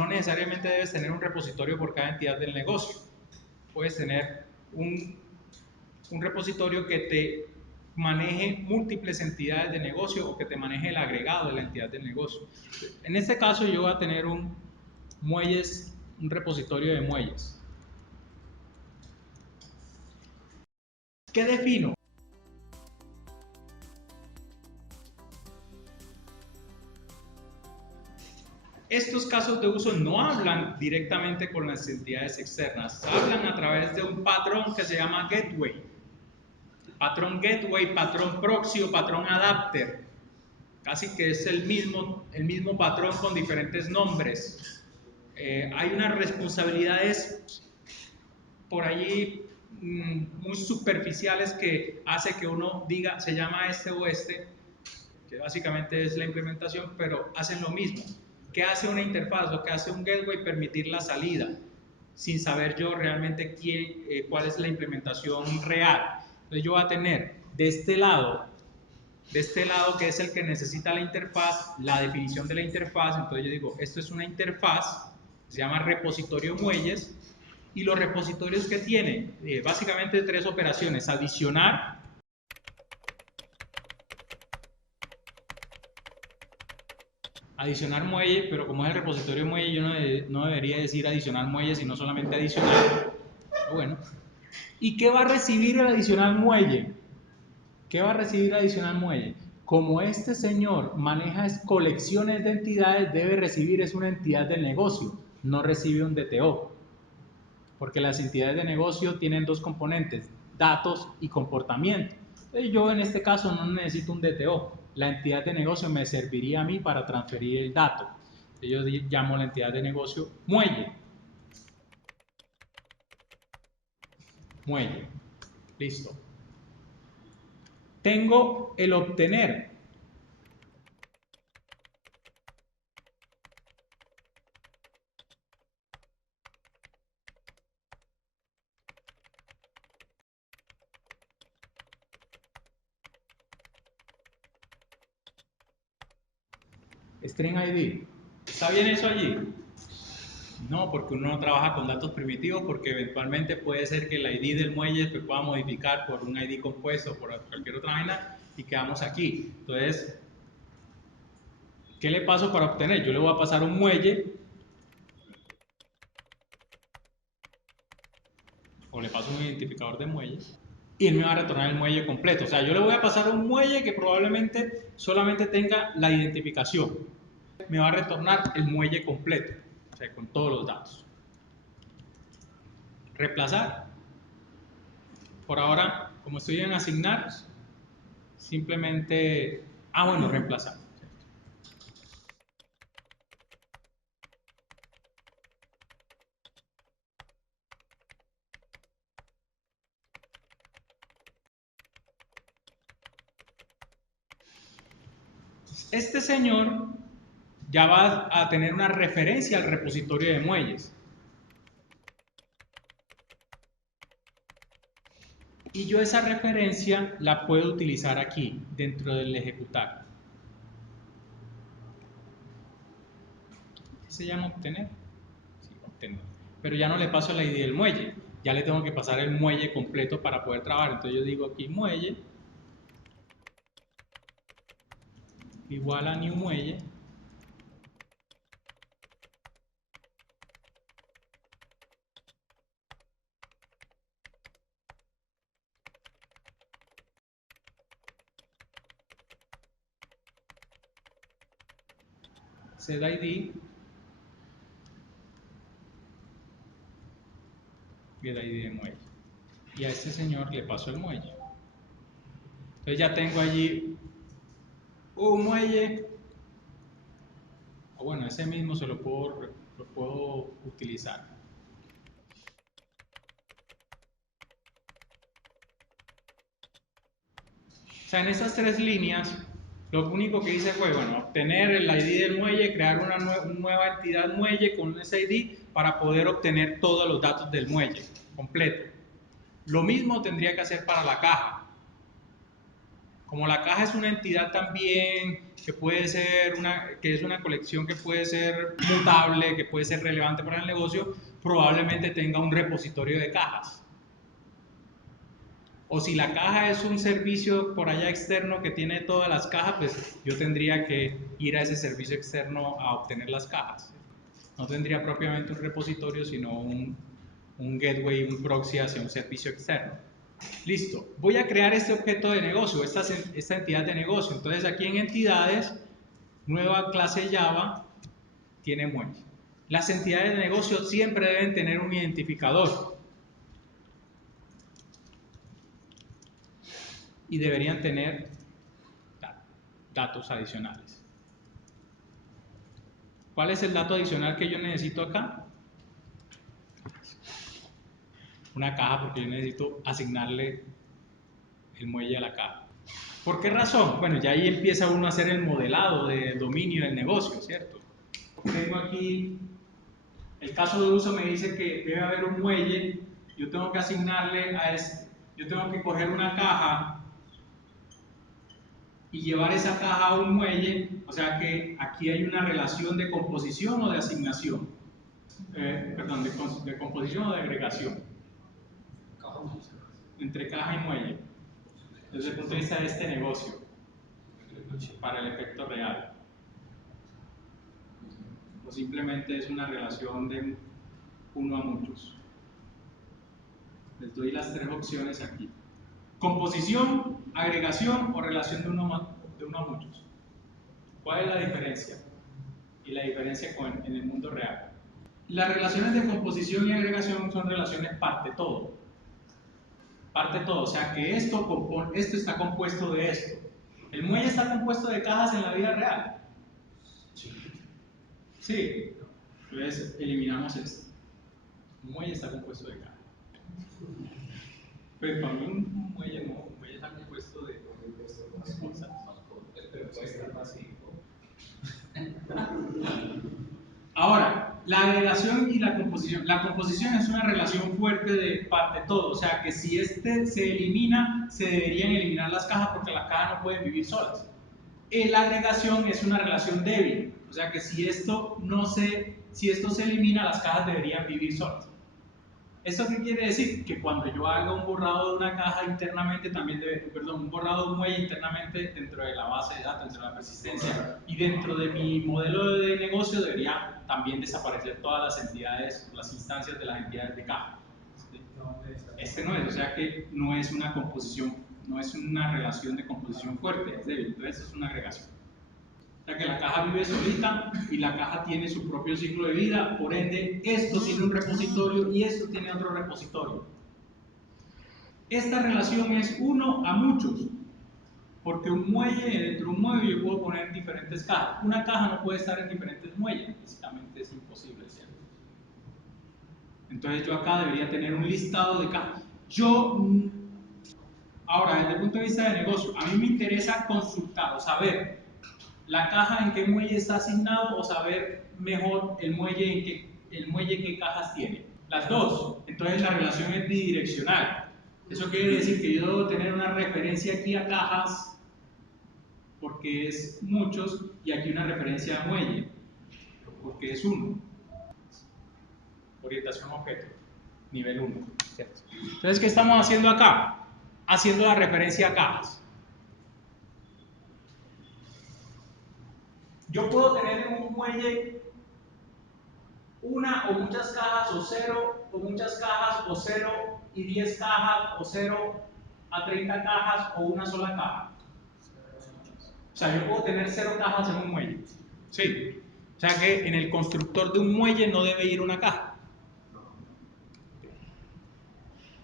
necesariamente debes tener un repositorio por cada entidad del negocio. Puedes tener un repositorio que te maneje múltiples entidades de negocio o que te maneje el agregado de la entidad del negocio. En este caso yo voy a tener un repositorio de muelles. ¿Qué defino? Estos casos de uso no hablan directamente con las entidades externas, hablan a través de un patrón que se llama gateway. Patrón gateway, patrón proxy o patrón adapter. Casi que es el mismo patrón con diferentes nombres. Hay unas responsabilidades por allí muy superficiales que hace que uno diga, se llama este o este, que básicamente es la implementación, pero hacen lo mismo. ¿Qué hace una interfaz o qué hace un gateway? Permitir la salida, sin saber yo realmente cuál es la implementación real. Entonces yo voy a tener de este lado de este lado, que es el que necesita la interfaz, la definición de la interfaz. Entonces yo digo, esto es una interfaz, se llama repositorio muelles, y los repositorios que tiene, básicamente tres operaciones: adicionar muelle, pero como es el repositorio muelle, yo no debería decir adicionar muelle, sino solamente adicionar. Pero bueno. ¿Y qué va a recibir el adicional muelle? ¿Qué va a recibir adicional muelle? Como este señor maneja colecciones de entidades, debe recibir es una entidad del negocio, no recibe un DTO. Porque las entidades de negocio tienen dos componentes: datos y comportamiento. Entonces yo en este caso no necesito un DTO. La entidad de negocio me serviría a mí para transferir el dato. Entonces yo llamo la entidad de negocio muelle. Muelle. Listo. Tengo el obtener. String ID. ¿Está bien eso allí? No, porque uno no trabaja con datos primitivos, porque eventualmente puede ser que el ID del muelle se pueda modificar por un ID compuesto o por cualquier otra vaina y quedamos aquí. Entonces, ¿qué le paso para obtener? Yo le voy a pasar un muelle, o le paso un identificador de muelle, y él me va a retornar el muelle completo. O sea, yo le voy a pasar un muelle que probablemente solamente tenga la identificación. Me va a retornar el muelle completo, o sea, con todos los datos. Reemplazar. Por ahora, como estoy en asignar, simplemente, bueno, reemplazar. Este señor ya va a tener una referencia al repositorio de muelles. Y yo esa referencia la puedo utilizar aquí, dentro del ejecutar. ¿Qué se llama obtener? Sí, obtener. Pero ya no le paso la ID del muelle, ya le tengo que pasar el muelle completo para poder trabajar. Entonces yo digo aquí muelle igual a new muelle. Set ID, get ID de muelle. Y a este señor le paso el muelle. Entonces ya tengo allí un muelle, o bueno, ese mismo se lo puedo utilizar. O sea, en estas tres líneas, lo único que hice fue, bueno, obtener el ID del muelle, crear una nueva entidad muelle con ese ID para poder obtener todos los datos del muelle completo. Lo mismo tendría que hacer para la caja. Como la caja es una entidad también que puede ser que es una colección que puede ser mutable, que puede ser relevante para el negocio, probablemente tenga un repositorio de cajas. O si la caja es un servicio por allá externo que tiene todas las cajas, pues yo tendría que ir a ese servicio externo a obtener las cajas. No tendría propiamente un repositorio, sino un gateway, un proxy hacia un servicio externo. Listo, voy a crear este objeto de negocio, esta entidad de negocio. Entonces aquí en entidades, nueva clase Java, tiene muelle. Las entidades de negocio siempre deben tener un identificador y deberían tener datos adicionales. ¿Cuál es el dato adicional que yo necesito acá? Una caja, porque yo necesito asignarle el muelle a la caja. ¿Por qué razón? Bueno, ya ahí empieza uno a hacer el modelado del dominio del negocio, ¿cierto? Tengo aquí, el caso de uso me dice que debe haber un muelle, yo tengo que asignarle a este, yo tengo que coger una caja y llevar esa caja a un muelle, o sea que aquí hay una relación de composición o de asignación, perdón, de composición o de agregación entre caja y muelle, desde el punto de vista de este negocio, para el efecto real. O simplemente es una relación de uno a muchos. Les doy las tres opciones aquí. Composición, agregación o relación de uno a muchos. ¿Cuál es la diferencia? Y la diferencia en el mundo real. Las relaciones de composición y agregación son relaciones parte-todo. Parte-todo, o sea que esto está compuesto de esto. ¿El muelle está compuesto de cajas en la vida real? Sí. Entonces eliminamos esto. Un muelle está compuesto de cajas. Pero para mí un muelle no, un muelle está compuesto de cosas. Pero puede estar vacío. Ahora, la agregación y la composición. La composición es una relación fuerte de parte-todo, o sea que si este se elimina, se deberían eliminar las cajas porque las cajas no pueden vivir solas. La agregación es una relación débil, o sea que si esto se elimina, las cajas deberían vivir solas. ¿Esto qué quiere decir? Que cuando yo haga un borrado de una caja internamente, un borrado de un muelle internamente dentro de la base de datos, dentro de la persistencia y dentro de mi modelo de negocio debería también desaparecer todas las entidades, las instancias de las entidades de caja. Este no es, o sea que no es una composición, no es una relación de composición fuerte, es débil, entonces es una agregación. O sea que la caja vive solita y la caja tiene su propio ciclo de vida, por ende esto tiene un repositorio y esto tiene otro repositorio. Esta relación es uno a muchos, porque un muelle, dentro de un muelle yo puedo poner diferentes cajas. Una caja no puede estar en diferentes muelles, físicamente es imposible, ¿cierto? Entonces yo acá debería tener un listado de cajas. Ahora, desde el punto de vista de negocio, a mí me interesa consultar o saber la caja en qué muelle está asignado o saber mejor el muelle qué cajas tiene. Las dos. Entonces la relación es bidireccional. Eso quiere decir que yo debo tener una referencia aquí a cajas porque es muchos y aquí una referencia a muelle porque es uno. Orientación objeto, nivel 1. Entonces, ¿qué estamos haciendo acá? Haciendo la referencia a cajas. Yo puedo tener en un muelle una o muchas cajas o 0 o muchas cajas o 0 y 10 cajas o 0 a 30 cajas o una sola caja. O sea, yo puedo tener 0 cajas en un muelle. Sí. O sea que en el constructor de un muelle no debe ir una caja.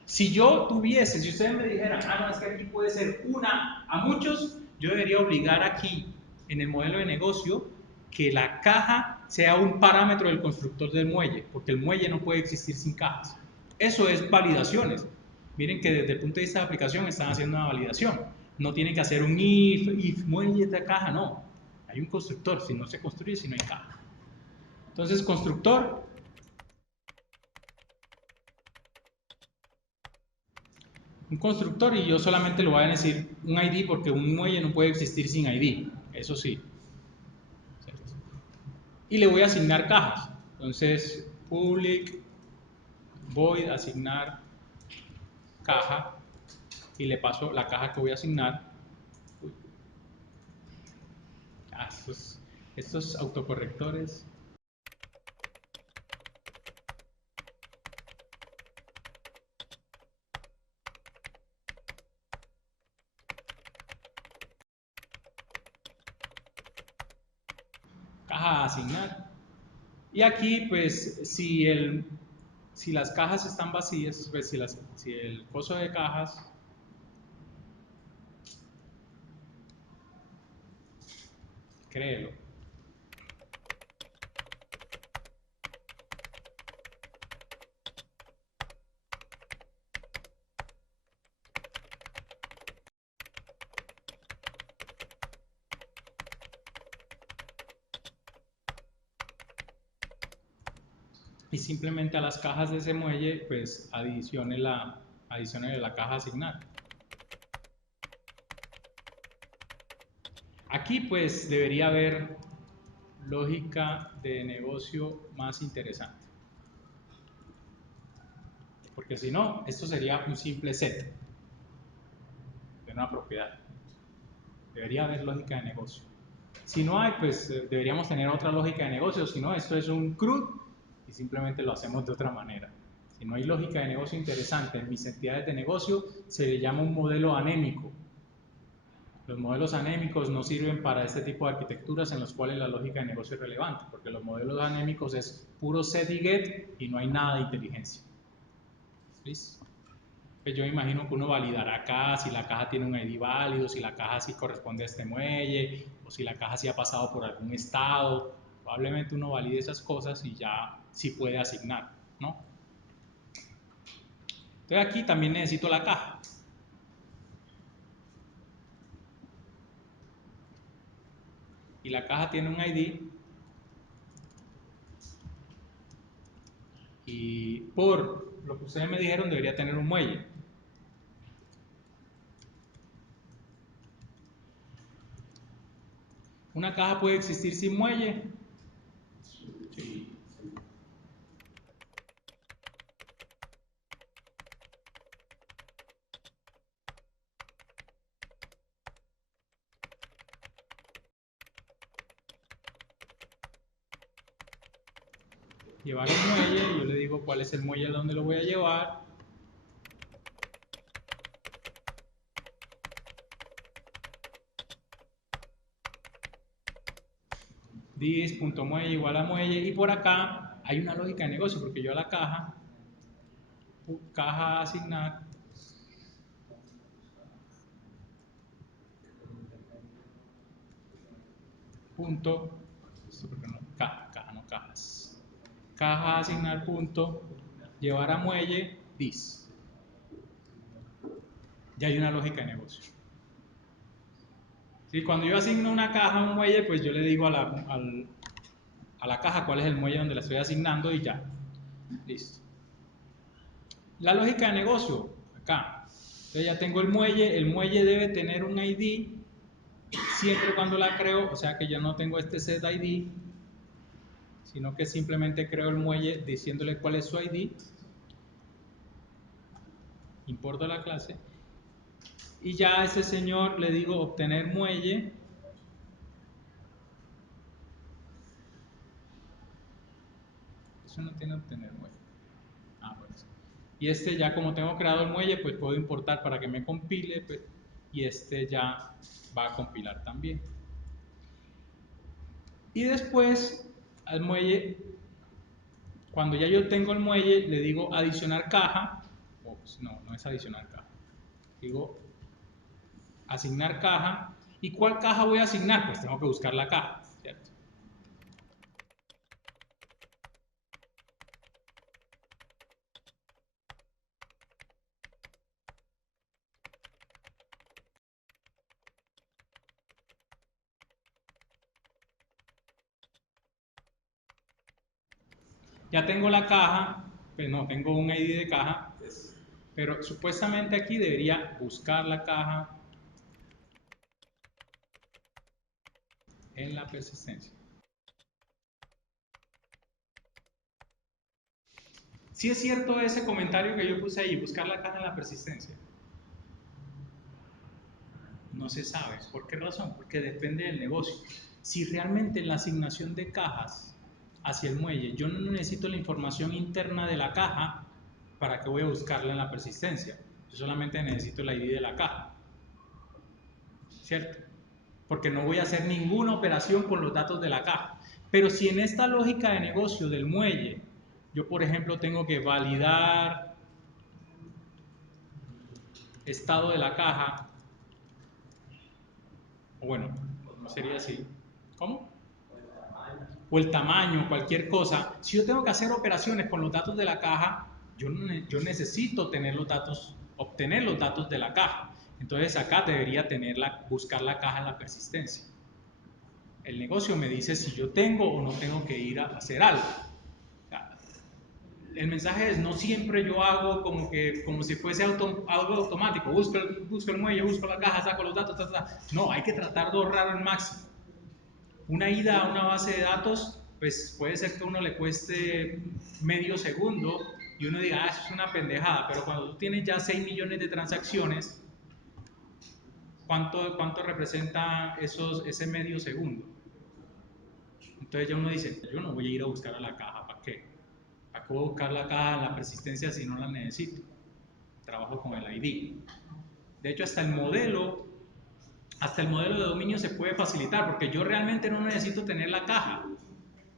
Si ustedes me dijeran, no, es que aquí puede ser una a muchos, yo debería obligar aquí, en el modelo de negocio, que la caja sea un parámetro del constructor del muelle, porque el muelle no puede existir sin cajas. Eso es validaciones. Miren que desde el punto de vista de aplicación están haciendo una validación. No tienen que hacer un if muelle de caja, no. Hay un constructor, si no se construye, si no hay caja. Entonces, constructor. Un constructor y yo solamente lo voy a decir un ID porque un muelle no puede existir sin ID, eso sí. Y le voy a asignar cajas. Entonces, public void asignar caja y le paso la caja que voy a asignar. Estos autocorrectores. Caja a asignar. Y aquí, pues, si las cajas están vacías, pues si el coso de cajas créelo. Y simplemente a las cajas de ese muelle, pues adicione la caja a asignar. Aquí pues debería haber lógica de negocio más interesante. Porque si no, esto sería un simple set de una propiedad. Debería haber lógica de negocio. Si no hay, pues deberíamos tener otra lógica de negocio. Si no, esto es un CRUD y simplemente lo hacemos de otra manera. Si no hay lógica de negocio interesante en mis entidades de negocio, se le llama un modelo anémico. Los modelos anémicos no sirven para este tipo de arquitecturas en los cuales la lógica de negocio es relevante, porque los modelos anémicos es puro set y get y no hay nada de inteligencia. ¿Listo? Pues yo me imagino que uno validará acá si la caja tiene un ID válido, si la caja sí corresponde a este muelle, o si la caja sí ha pasado por algún estado. Probablemente uno valide esas cosas y ya sí puede asignar, ¿no? Entonces aquí también necesito la caja. Y la caja tiene un ID y por lo que ustedes me dijeron debería tener un muelle. ¿Una caja puede existir sin muelle? Sí. Llevar un muelle, yo le digo cuál es el muelle donde lo voy a llevar. Dis.muelle igual a muelle, y por acá hay una lógica de negocio porque yo a la caja asignar punto, caja no cajas, caja asignar punto llevar a muelle dis. Ya hay una lógica de negocio. ¿Sí? Cuando yo asigno una caja a un muelle, pues yo le digo a la caja cuál es el muelle donde la estoy asignando y ya. Listo. La lógica de negocio, acá. Entonces ya tengo el muelle debe tener un ID siempre cuando la creo, o sea que yo no tengo este set ID, sino que simplemente creo el muelle diciéndole cuál es su ID, importo la clase, y ya a ese señor le digo obtener muelle, eso no tiene obtener muelle, bueno, sí. Y este ya como tengo creado el muelle, pues puedo importar para que me compile, pues, y este ya va a compilar también. Y después al muelle, cuando ya yo tengo el muelle, le digo adicionar caja, no es adicionar caja, digo asignar caja. ¿Y cuál caja voy a asignar? Pues tengo que buscar la caja, ¿cierto? Ya tengo la caja, pues no, tengo un ID de caja, pero supuestamente aquí debería buscar la caja en la persistencia. Sí es cierto ese comentario que yo puse ahí, buscar la caja en la persistencia. No se sabe. ¿Por qué razón? Porque depende del negocio. Si realmente en la asignación de cajas hacia el muelle yo no necesito la información interna de la caja, ¿para qué voy a buscarla en la persistencia? Yo solamente necesito el ID de la caja, ¿cierto? Porque no voy a hacer ninguna operación con los datos de la caja. Pero si en esta lógica de negocio del muelle, yo por ejemplo tengo que validar estado de la caja, o bueno, no sería así. ¿Cómo? O el tamaño, cualquier cosa. Si yo tengo que hacer operaciones con los datos de la caja, yo necesito tener los datos, obtener los datos de la caja. Entonces acá debería buscar la caja en la persistencia. El negocio me dice si yo tengo o no tengo que ir a hacer algo. el mensaje es, no siempre yo hago como si fuese algo automático, busco el muelle, busco la caja, saco los datos, no, hay que tratar de ahorrar al máximo. Una ida a una base de datos, pues puede ser que a uno le cueste medio segundo y uno diga, eso es una pendejada, pero cuando tú tienes ya 6 millones de transacciones, ¿cuánto representa ese medio segundo? Entonces ya uno dice, yo no voy a ir a buscar a la caja, ¿para qué? ¿Para qué voy a buscar la caja, la persistencia si no la necesito? Trabajo con el ID. De hecho, hasta el modelo de dominio se puede facilitar, porque yo realmente no necesito tener la caja.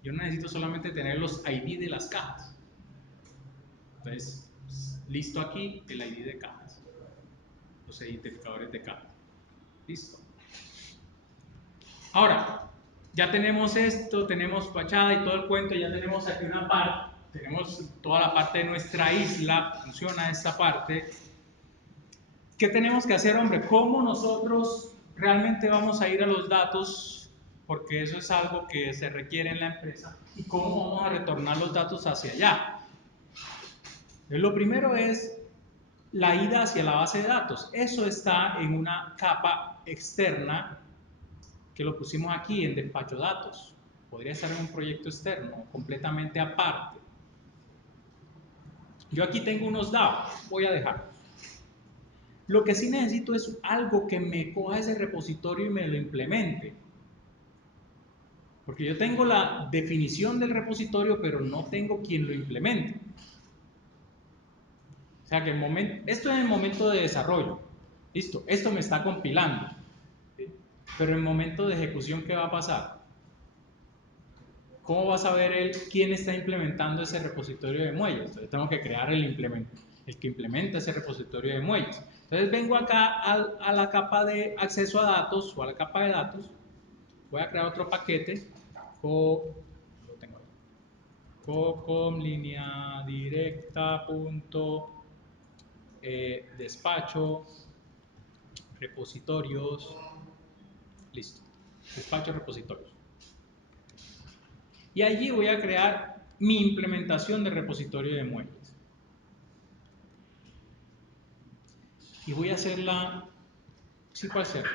Yo necesito solamente tener los ID de las cajas. Entonces, listo aquí el ID de cajas. Los identificadores de cajas. Listo. Ahora, ya tenemos esto, tenemos fachada y todo el cuento, ya tenemos aquí una parte, tenemos toda la parte de nuestra isla, funciona esta parte. ¿Qué tenemos que hacer, hombre? ¿Cómo nosotros realmente vamos a ir a los datos? Porque eso es algo que se requiere en la empresa. ¿Y cómo vamos a retornar los datos hacia allá? Lo primero es la ida hacia la base de datos. Eso está en una capa externa que lo pusimos aquí en despacho datos. Podría estar en un proyecto externo, completamente aparte. Yo aquí tengo unos datos, voy a dejar. Lo que sí necesito es algo que me coja ese repositorio y me lo implemente. Porque yo tengo la definición del repositorio, pero no tengo quien lo implemente. O sea que esto es el momento de desarrollo. Listo, esto me está compilando. ¿Sí? Pero en el momento de ejecución, ¿qué va a pasar? ¿Cómo va a saber él quién está implementando ese repositorio de muelles? Entonces tengo que crear el que implementa ese repositorio de muelles. Entonces vengo acá a la capa de acceso a datos o a la capa de datos. Voy a crear otro paquete. Cocom línea directa punto despacho repositorios. Listo. Despacho repositorios. Y allí voy a crear mi implementación de repositorio de muelles. Y voy a hacerla SQL Server.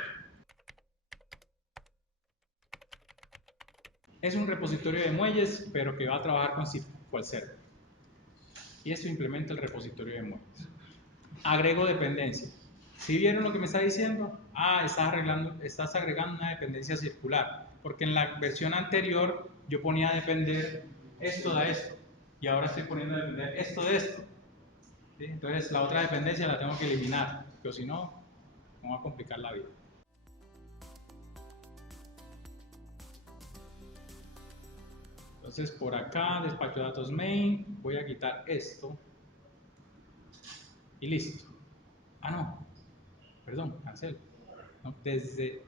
Es un repositorio de muelles, pero que va a trabajar con SQL Server. Y esto implementa el repositorio de muelles. Agrego dependencia. ¿Sí vieron lo que me está diciendo? Estás agregando una dependencia circular. Porque en la versión anterior yo ponía a depender esto de esto. Y ahora estoy poniendo a depender esto de esto. ¿Sí? Entonces la otra dependencia la tengo que eliminar. Porque si no, me va a complicar la vida. Entonces por acá, despacho datos main, voy a quitar esto y listo. Ah, no, perdón, cancel. No, desde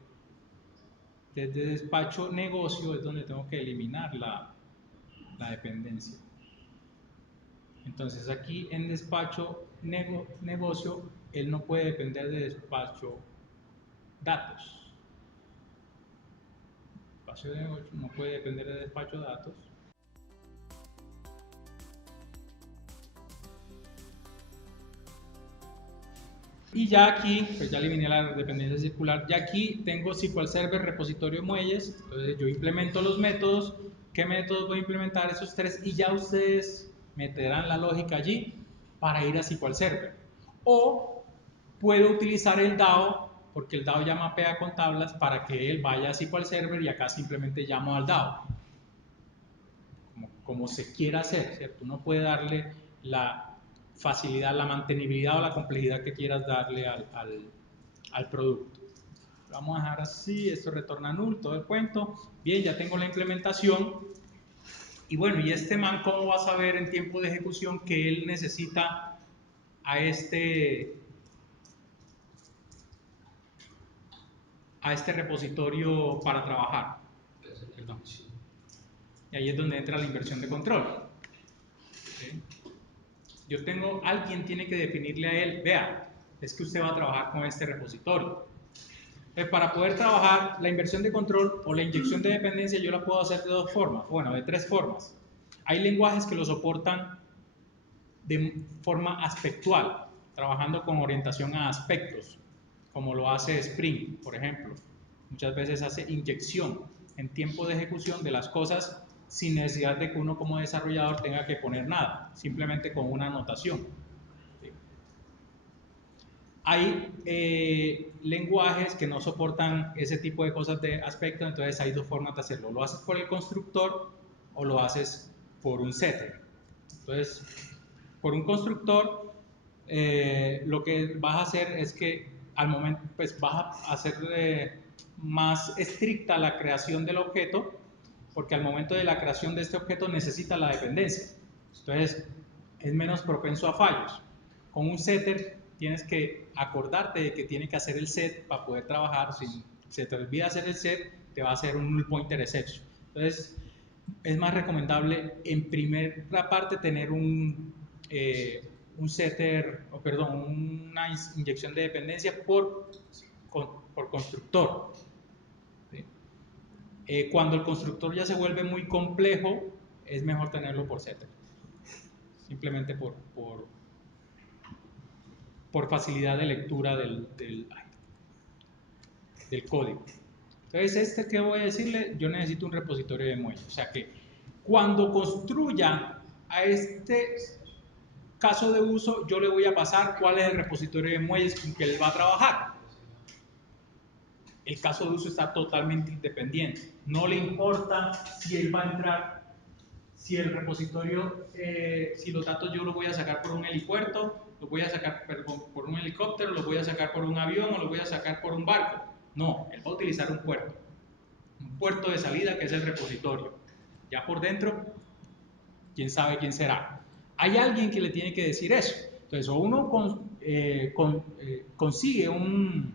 despacho negocio es donde tengo que eliminar la dependencia. Entonces aquí en despacho negocio, él no puede depender de despacho datos. Despacho de negocio no puede depender de despacho datos. Y ya aquí, pues ya eliminé la dependencia circular, ya aquí tengo SQL Server, repositorio de muelles, entonces yo implemento los métodos, ¿qué métodos voy a implementar? Esos tres, y ya ustedes meterán la lógica allí para ir a SQL Server. O puedo utilizar el DAO, porque el DAO ya mapea con tablas para que él vaya a SQL Server y acá simplemente llamo al DAO. Como se quiera hacer, ¿cierto? Uno puede darle la facilidad, la mantenibilidad o la complejidad que quieras darle al producto. Vamos a dejar así, esto retorna null, todo el cuento. Bien, ya tengo la implementación. Y bueno, ¿y este man cómo va a saber en tiempo de ejecución que él necesita a este repositorio para trabajar? Perdón. Y ahí es donde entra la inversión de control. ¿Sí? Yo tengo, alguien tiene que definirle a él, vea, es que usted va a trabajar con este repositorio. Para poder trabajar la inversión de control o la inyección de dependencia yo la puedo hacer de dos formas, bueno, de tres formas. Hay lenguajes que lo soportan de forma aspectual, trabajando con orientación a aspectos, como lo hace Spring, por ejemplo. Muchas veces hace inyección en tiempo de ejecución de las cosas sin necesidad de que uno como desarrollador tenga que poner nada, simplemente con una anotación. Hay lenguajes que no soportan ese tipo de cosas de aspecto, entonces hay dos formas de hacerlo. Lo haces por el constructor o lo haces por un setter. Entonces, por un constructor, lo que vas a hacer es que al momento, pues vas a hacer más estricta la creación del objeto, porque al momento de la creación de este objeto necesita la dependencia. Entonces, es menos propenso a fallos. Con un setter tienes que acordarte de que tiene que hacer el set para poder trabajar. Si se te olvida hacer el set, te va a hacer un null pointer exception. Entonces, es más recomendable en primera parte tener un setter, una inyección de dependencia por constructor. ¿Sí? Cuando el constructor ya se vuelve muy complejo, es mejor tenerlo por setter. Simplemente por facilidad de lectura del código. Entonces, ¿qué voy a decirle? Yo necesito un repositorio de muelle. O sea que cuando construya a este caso de uso, yo le voy a pasar cuál es el repositorio de muelles con que él va a trabajar. El caso de uso está totalmente independiente. No le importa si él va a entrar, si el repositorio, si los datos yo los voy a sacar por un helipuerto, los voy a sacar por un helicóptero, los voy a sacar por un avión o los voy a sacar por un barco. No, él va a utilizar un puerto de salida que es el repositorio. Ya por dentro, quién sabe quién será. Hay alguien que le tiene que decir eso. Entonces, o uno consigue un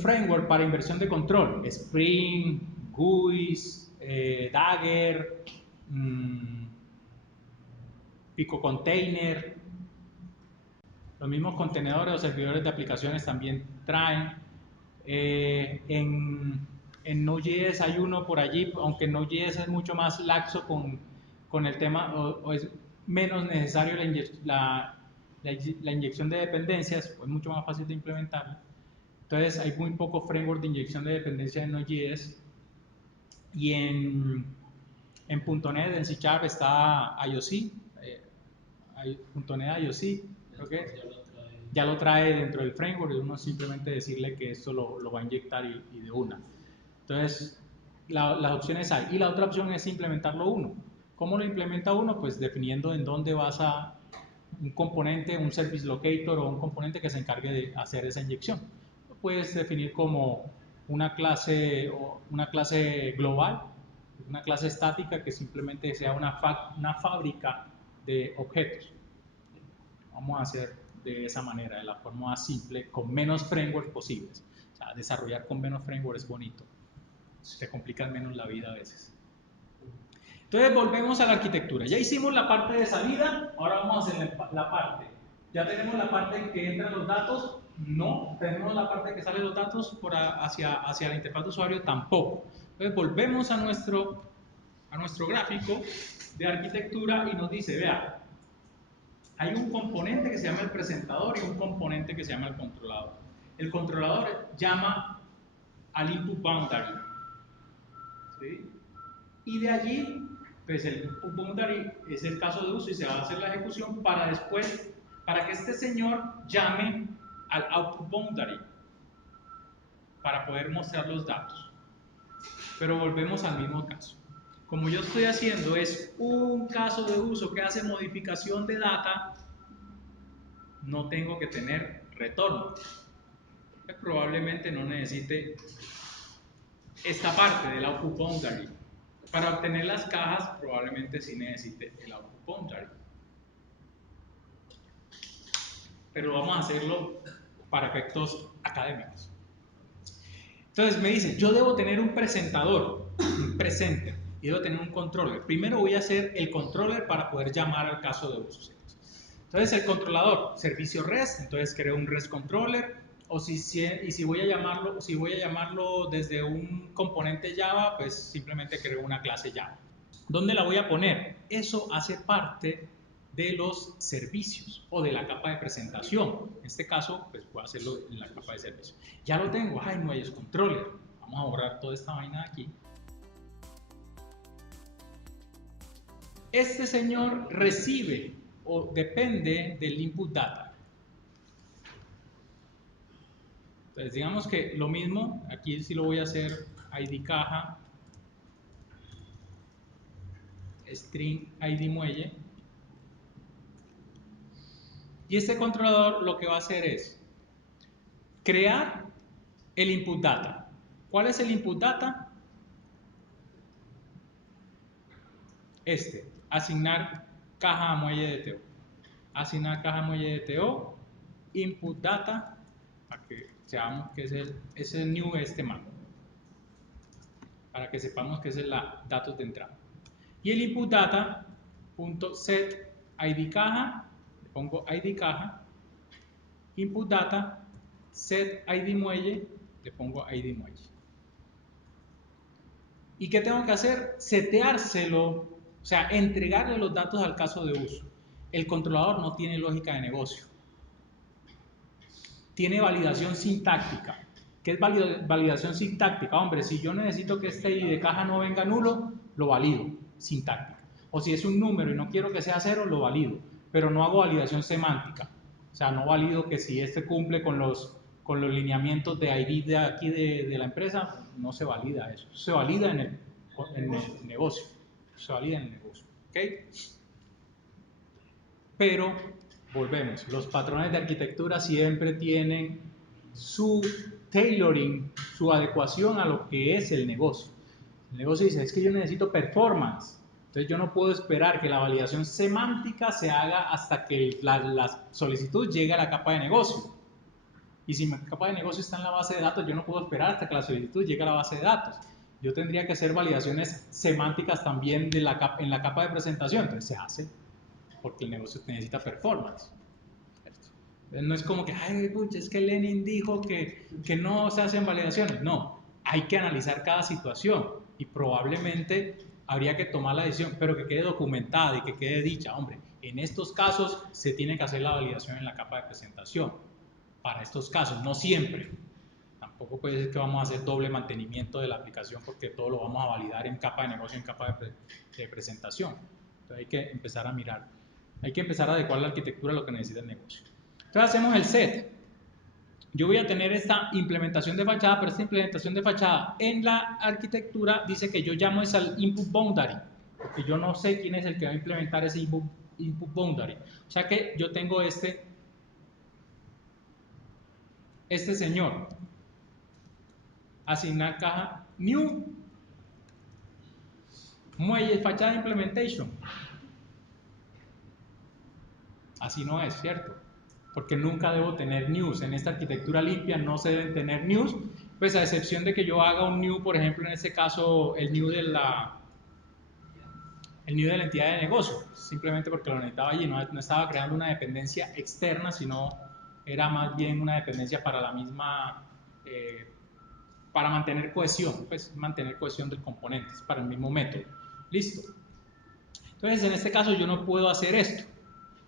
framework para inversión de control, Spring, GUIs, Dagger, Pico Container, los mismos contenedores o servidores de aplicaciones también traen. En Node.js hay uno por allí, aunque Node.js es mucho más laxo con el tema, o es menos necesario la inyección de dependencias, o es mucho más fácil de implementar. Entonces hay muy poco framework de inyección de dependencia en Node.js. Y en .NET, en C# está IOC, .NET IOC, creo que ya lo trae dentro del framework, y uno simplemente decirle que esto lo va a inyectar y de una. Entonces, las opciones hay. Y la otra opción es implementarlo uno. ¿Cómo lo implementa uno? Pues definiendo en dónde vas a un componente, un service locator o un componente que se encargue de hacer esa inyección. Lo puedes definir como una clase global, una clase estática que simplemente sea una fábrica de objetos. Vamos a hacer de esa manera, de la forma más simple, con menos frameworks posibles. O sea, desarrollar con menos frameworks es bonito. Se complica menos la vida a veces. Entonces volvemos a la arquitectura. Ya hicimos la parte de salida, ahora vamos a hacer la parte. Ya tenemos la parte en que entran los datos, no. Tenemos la parte que salen los datos hacia la interfaz de usuario, tampoco. Entonces volvemos a nuestro gráfico de arquitectura y nos dice, vea, hay un componente que se llama el presentador y un componente que se llama el controlador. El controlador llama al input boundary, ¿sí? Y de allí, pues el input boundary es el caso de uso y se va a hacer la ejecución para después, para que este señor llame al output boundary para poder mostrar los datos. Pero volvemos al mismo caso. Como yo estoy haciendo es un caso de uso que hace modificación de data, no tengo que tener retorno. Probablemente no necesite esta parte del output boundary. Para obtener las cajas, probablemente sí necesite el output boundary. Pero vamos a hacerlo para efectos académicos. Entonces me dice, yo debo tener un presentador, un presenter, y debo tener un controller. Primero voy a hacer el controller para poder llamar al caso de uso. Entonces el controlador, servicio REST, entonces creo un REST controller, o si voy a llamarlo desde un componente Java, pues simplemente creo una clase Java. ¿Dónde la voy a poner? Eso hace parte de los servicios o de la capa de presentación. En este caso, pues voy a hacerlo en la capa de servicios. Ya lo tengo, ay, muelles controller. Vamos a borrar toda esta vaina de aquí. Este señor recibe o depende del input data. Entonces, digamos que lo mismo, aquí sí lo voy a hacer id caja, string id muelle. Y este controlador lo que va a hacer es crear el input data. ¿Cuál es el input data? Asignar caja a muelle de TO. Asignar caja a muelle de TO, input data, para que sepamos que es el new map, para que sepamos que es la datos de entrada. Y el input data, .set id caja, le pongo id caja, input data, set id muelle, le pongo id muelle. ¿Y qué tengo que hacer? Seteárselo, o sea, entregarle los datos al caso de uso. El controlador no tiene lógica de negocio. Tiene validación sintáctica. ¿Qué es validación sintáctica? Hombre, si yo necesito que este ID de caja no venga nulo, lo valido, sintáctica. O si es un número y no quiero que sea 0, lo valido, pero no hago validación semántica. O sea, no valido que si este cumple con los lineamientos de ID de aquí de la empresa, no se valida eso. Se valida en el negocio. Se valida en el negocio. ¿Ok? Pero volvemos, los patrones de arquitectura siempre tienen su tailoring, su adecuación a lo que es el negocio. El negocio dice, es que yo necesito performance, entonces yo no puedo esperar que la validación semántica se haga hasta que la solicitud llegue a la capa de negocio. Y si mi capa de negocio está en la base de datos, yo no puedo esperar hasta que la solicitud llegue a la base de datos. Yo tendría que hacer validaciones semánticas también en la capa de presentación, entonces se hace porque el negocio necesita performance. No es como que, ay, pucha, es que Lenin dijo que no se hacen validaciones. No, hay que analizar cada situación y probablemente habría que tomar la decisión, pero que quede documentada y que quede dicha. Hombre, en estos casos se tiene que hacer la validación en la capa de presentación. Para estos casos, no siempre. Tampoco puede ser que vamos a hacer doble mantenimiento de la aplicación porque todo lo vamos a validar en capa de negocio, en capa de presentación. Entonces hay que empezar a mirar. Hay que empezar a adecuar la arquitectura a lo que necesita el negocio. Entonces hacemos el set. Yo voy a tener esta implementación de fachada, pero esta implementación de fachada en la arquitectura dice que yo llamo es al input boundary, porque yo no sé quién es el que va a implementar ese input boundary. O sea que yo tengo este señor. Asignar caja new muelle fachada implementation. Así no es, ¿cierto? Porque nunca debo tener news. En esta arquitectura limpia no se deben tener news, pues a excepción de que yo haga un new, por ejemplo, en este caso, el new de la entidad de negocio, simplemente porque lo necesitaba allí, no estaba creando una dependencia externa, sino era más bien una dependencia para la misma, para mantener cohesión, pues mantener cohesión de componentes, para el mismo método. Listo. Entonces, en este caso yo no puedo hacer esto.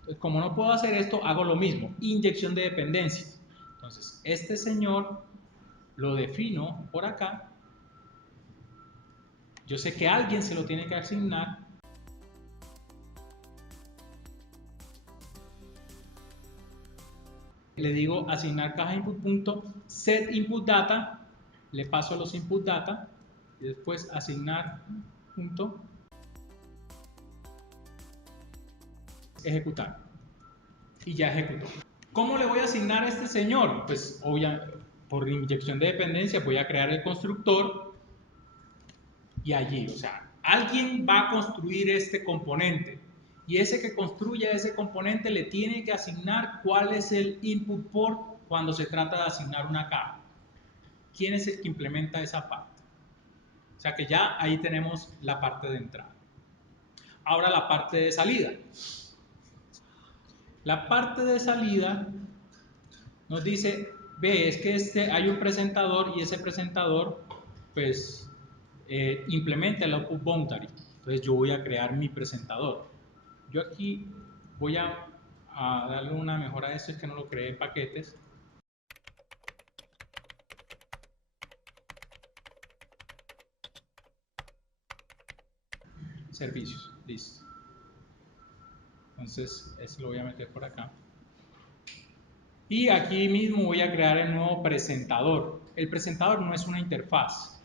Entonces, como no puedo hacer esto, hago lo mismo, inyección de dependencias. Entonces, este señor lo defino por acá. Yo sé que alguien se lo tiene que asignar. Le digo asignar caja input.set input data, le paso los input data y después asignar punto ejecutar. Y ya ejecutó. ¿Cómo le voy a asignar a este señor? Pues obviamente por inyección de dependencia voy a crear el constructor y allí, o sea, alguien va a construir este componente y ese que construya ese componente le tiene que asignar cuál es el input port cuando se trata de asignar una caja. ¿Quién es el que implementa esa parte? O sea que ya ahí tenemos la parte de entrada. Ahora la parte de salida. La parte de salida nos dice, ve, es que hay un presentador y ese presentador pues implementa el output boundary. Entonces yo voy a crear mi presentador. Yo aquí voy a darle una mejora a esto, es que no lo creé en paquetes. Servicios, listo. Entonces, eso lo voy a meter por acá. Y aquí mismo voy a crear el nuevo presentador. El presentador no es una interfaz,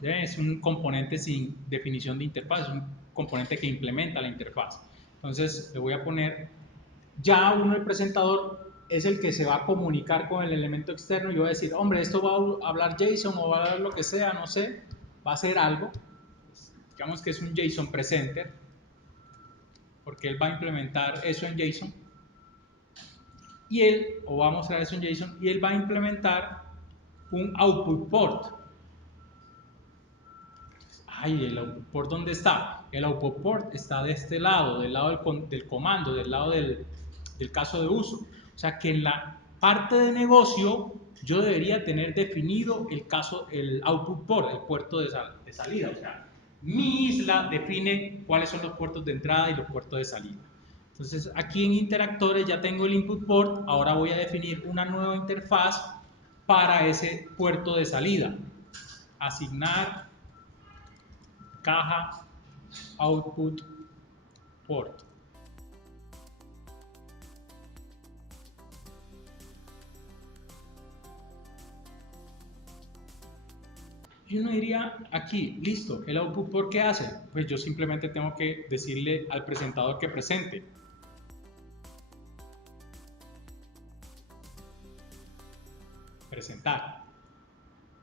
es un componente sin definición de interfaz, es un componente que implementa la interfaz. Entonces, le voy a poner, ya uno el presentador es el que se va a comunicar con el elemento externo y yo voy a decir, hombre, esto va a hablar JSON o va a hablar lo que sea, no sé, va a hacer algo. Digamos que es un JSON presenter, porque él va a implementar eso en JSON. Y él, o va a mostrar eso en JSON, y él va a implementar un output port. Ay, ¿el output port dónde está? El output port está de este lado, del lado del comando, del lado del caso de uso. O sea que en la parte de negocio yo debería tener definido el output port, el puerto de salida. O sea, mi isla define cuáles son los puertos de entrada y los puertos de salida. Entonces aquí en interactores ya tengo el input port, ahora voy a definir una nueva interfaz para ese puerto de salida. Asignar caja output port. Yo no diría aquí, listo, el output port ¿qué hace? Pues yo simplemente tengo que decirle al presentador que presente.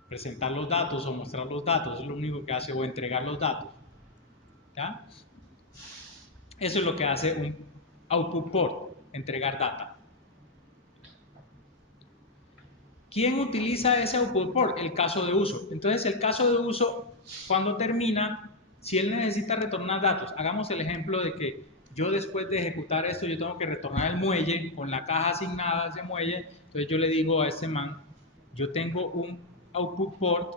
Presentar los datos o mostrar los datos, es lo único que hace, o entregar los datos. ¿Ya? Eso es lo que hace un output port, entregar data. ¿Quién utiliza ese output port? El caso de uso. Entonces el caso de uso, cuando termina, si él necesita retornar datos, hagamos el ejemplo de que yo después de ejecutar esto, yo tengo que retornar el muelle con la caja asignada a ese muelle, entonces yo le digo a este man, yo tengo un output port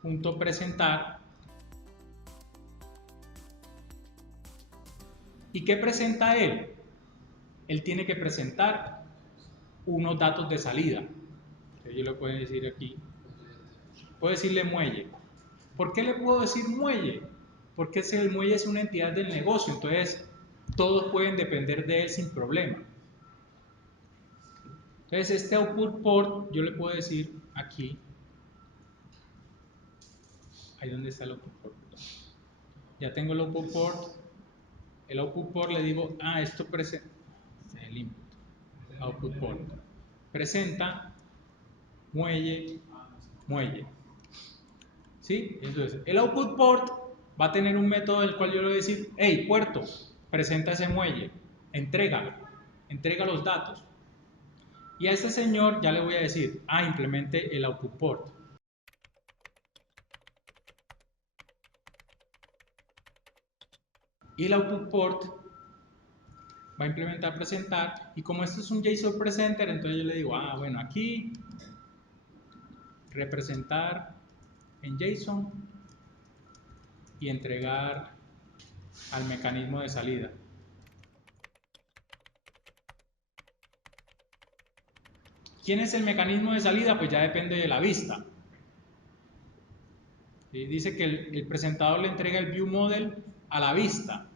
punto presentar. ¿Y qué presenta él? Él tiene que presentar unos datos de salida. Yo le puedo decir aquí, puedo decirle muelle. ¿Por qué le puedo decir muelle? Porque el muelle es una entidad del negocio, entonces todos pueden depender de él sin problema. Entonces este output port yo le puedo decir aquí, ahí donde está el output port. Ya tengo el output port le digo, esto presenta, el input, output port, presenta muelle, muelle. ¿Sí? Entonces, el output port va a tener un método del cual yo le voy a decir, hey, puerto, presenta ese muelle, entrega los datos. Y a este señor ya le voy a decir, implemente el output port. Y el output port va a implementar presentar, y como esto es un JSON presenter, entonces yo le digo, bueno, aquí representar en JSON y entregar al mecanismo de salida. ¿Quién es el mecanismo de salida? Pues ya depende de la vista. ¿Sí? Dice que el presentador le entrega el view model a la vista.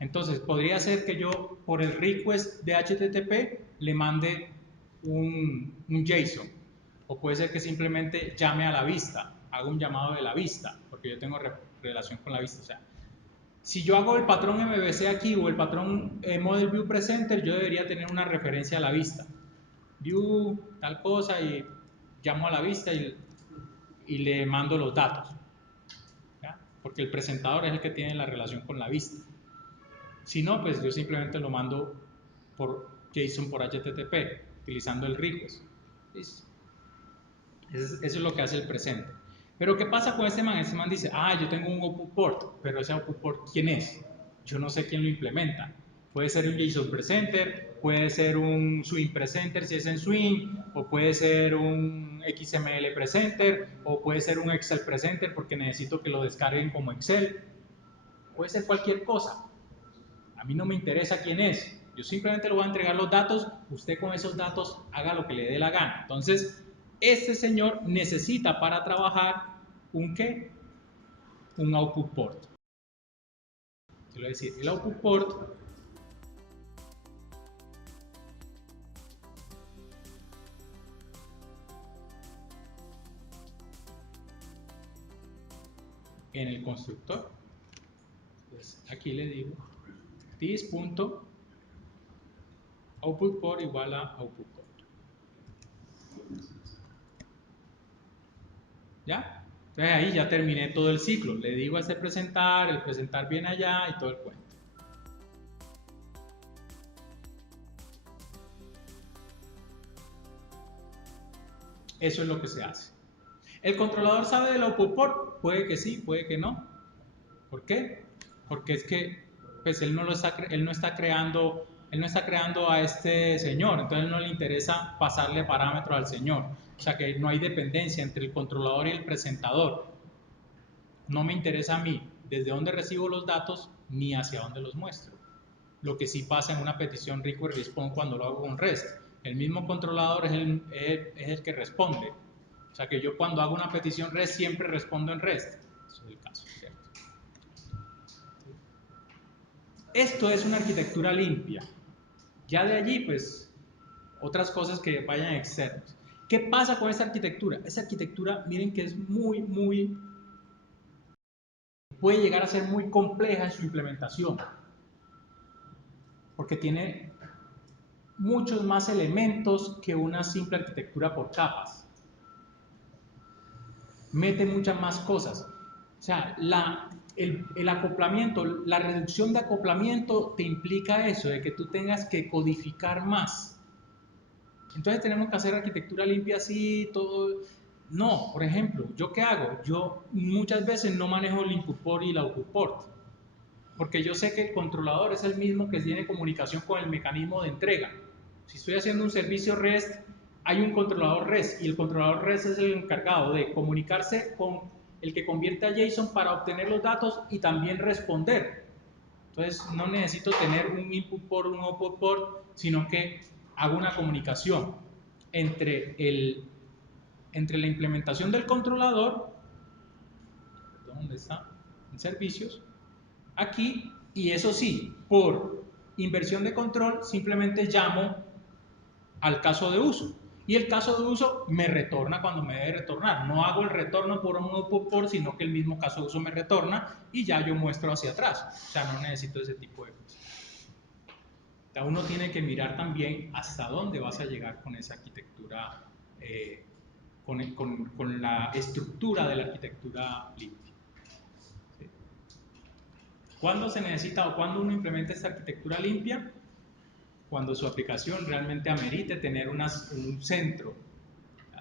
Entonces, podría ser que yo por el request de HTTP le mande un JSON. O puede ser que simplemente llame a la vista, haga un llamado de la vista, porque yo tengo relación con la vista. O sea, si yo hago el patrón MVC aquí o el patrón Model View Presenter, yo debería tener una referencia a la vista. View, tal cosa, y llamo a la vista y le mando los datos. ¿Ya? Porque el presentador es el que tiene la relación con la vista. Si no, pues yo simplemente lo mando por JSON por HTTP, utilizando el request. ¿Listo? Eso es lo que hace el presente. Pero ¿qué pasa con este man? Este man dice, yo tengo un output port, pero ese output port, ¿quién es? Yo no sé quién lo implementa. Puede ser un JSON presenter, puede ser un swing presenter si es en swing, o puede ser un XML presenter, o puede ser un Excel presenter porque necesito que lo descarguen como Excel. Puede ser cualquier cosa. A mí no me interesa quién es. Yo simplemente le voy a entregar los datos, usted con esos datos haga lo que le dé la gana. Entonces, este señor necesita para trabajar un ¿qué? Un output port. Yo le voy a decir, el output port en el constructor. Entonces, aquí le digo this.output port igual a output port. ¿Ya? Entonces ahí ya terminé todo el ciclo. Le digo a ese presentar, el presentar viene allá y todo el cuento. Eso es lo que se hace. ¿El controlador sabe del output port? Puede que sí, puede que no. ¿Por qué? Porque es que pues él no está creando a este señor, entonces no le interesa pasarle parámetros al señor. O sea que no hay dependencia entre el controlador y el presentador. No me interesa a mí desde dónde recibo los datos ni hacia dónde los muestro. Lo que sí pasa en una petición request response cuando lo hago con REST. El mismo controlador es el que responde. O sea que yo cuando hago una petición REST siempre respondo en REST. Eso es el caso, ¿cierto? Esto es una arquitectura limpia. Ya de allí, pues, otras cosas que vayan externas. ¿Qué pasa con esta arquitectura? Esa arquitectura, miren que es puede llegar a ser muy compleja en su implementación. Porque tiene muchos más elementos que una simple arquitectura por capas. Mete muchas más cosas. O sea, el acoplamiento, la reducción de acoplamiento te implica eso, de que tú tengas que codificar más. Entonces tenemos que hacer arquitectura limpia así, todo. No, por ejemplo, ¿yo qué hago? Yo muchas veces no manejo el input port y el output port, porque yo sé que el controlador es el mismo que tiene comunicación con el mecanismo de entrega. Si estoy haciendo un servicio REST, hay un controlador REST y el controlador REST es el encargado de comunicarse con el que convierte a JSON para obtener los datos y también responder. Entonces no necesito tener un input port, un output port, sino que hago una comunicación entre la implementación del controlador, ¿dónde está? En servicios, aquí, y eso sí, por inversión de control simplemente llamo al caso de uso. Y el caso de uso me retorna cuando me debe retornar. No hago el retorno por un output port, sino que el mismo caso de uso me retorna y ya yo muestro hacia atrás. O sea, no necesito ese tipo de cosas. O sea, uno tiene que mirar también hasta dónde vas a llegar con esa arquitectura, con la estructura de la arquitectura limpia. ¿Sí? ¿Cuándo se necesita o cuándo uno implementa esta arquitectura limpia? Cuando su aplicación realmente amerite tener un centro.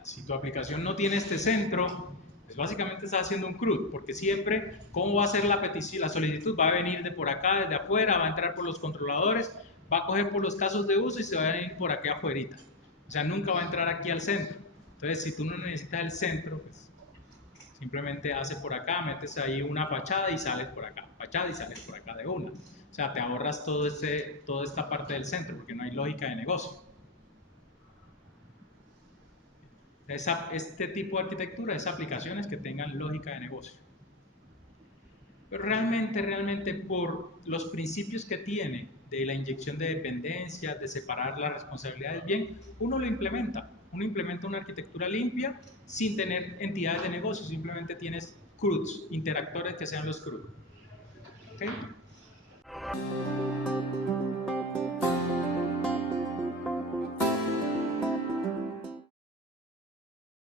Si tu aplicación no tiene este centro, pues básicamente está haciendo un CRUD, porque siempre, ¿cómo va a ser la petición? La solicitud va a venir de por acá, desde afuera, va a entrar por los controladores, va a coger por los casos de uso y se va a ir por aquí afuera. O sea, nunca va a entrar aquí al centro. Entonces, si tú no necesitas el centro, pues simplemente hace por acá, metes ahí una fachada y sales por acá, fachada y sales por acá de una. O sea, te ahorras toda esta parte del centro porque no hay lógica de negocio. Este tipo de arquitectura es aplicaciones que tengan lógica de negocio. Pero realmente por los principios que tiene de la inyección de dependencias, de separar la responsabilidad del bien, uno lo implementa. Uno implementa una arquitectura limpia sin tener entidades de negocio, simplemente tienes CRUDs, interactores que sean los CRUD. ¿Okay?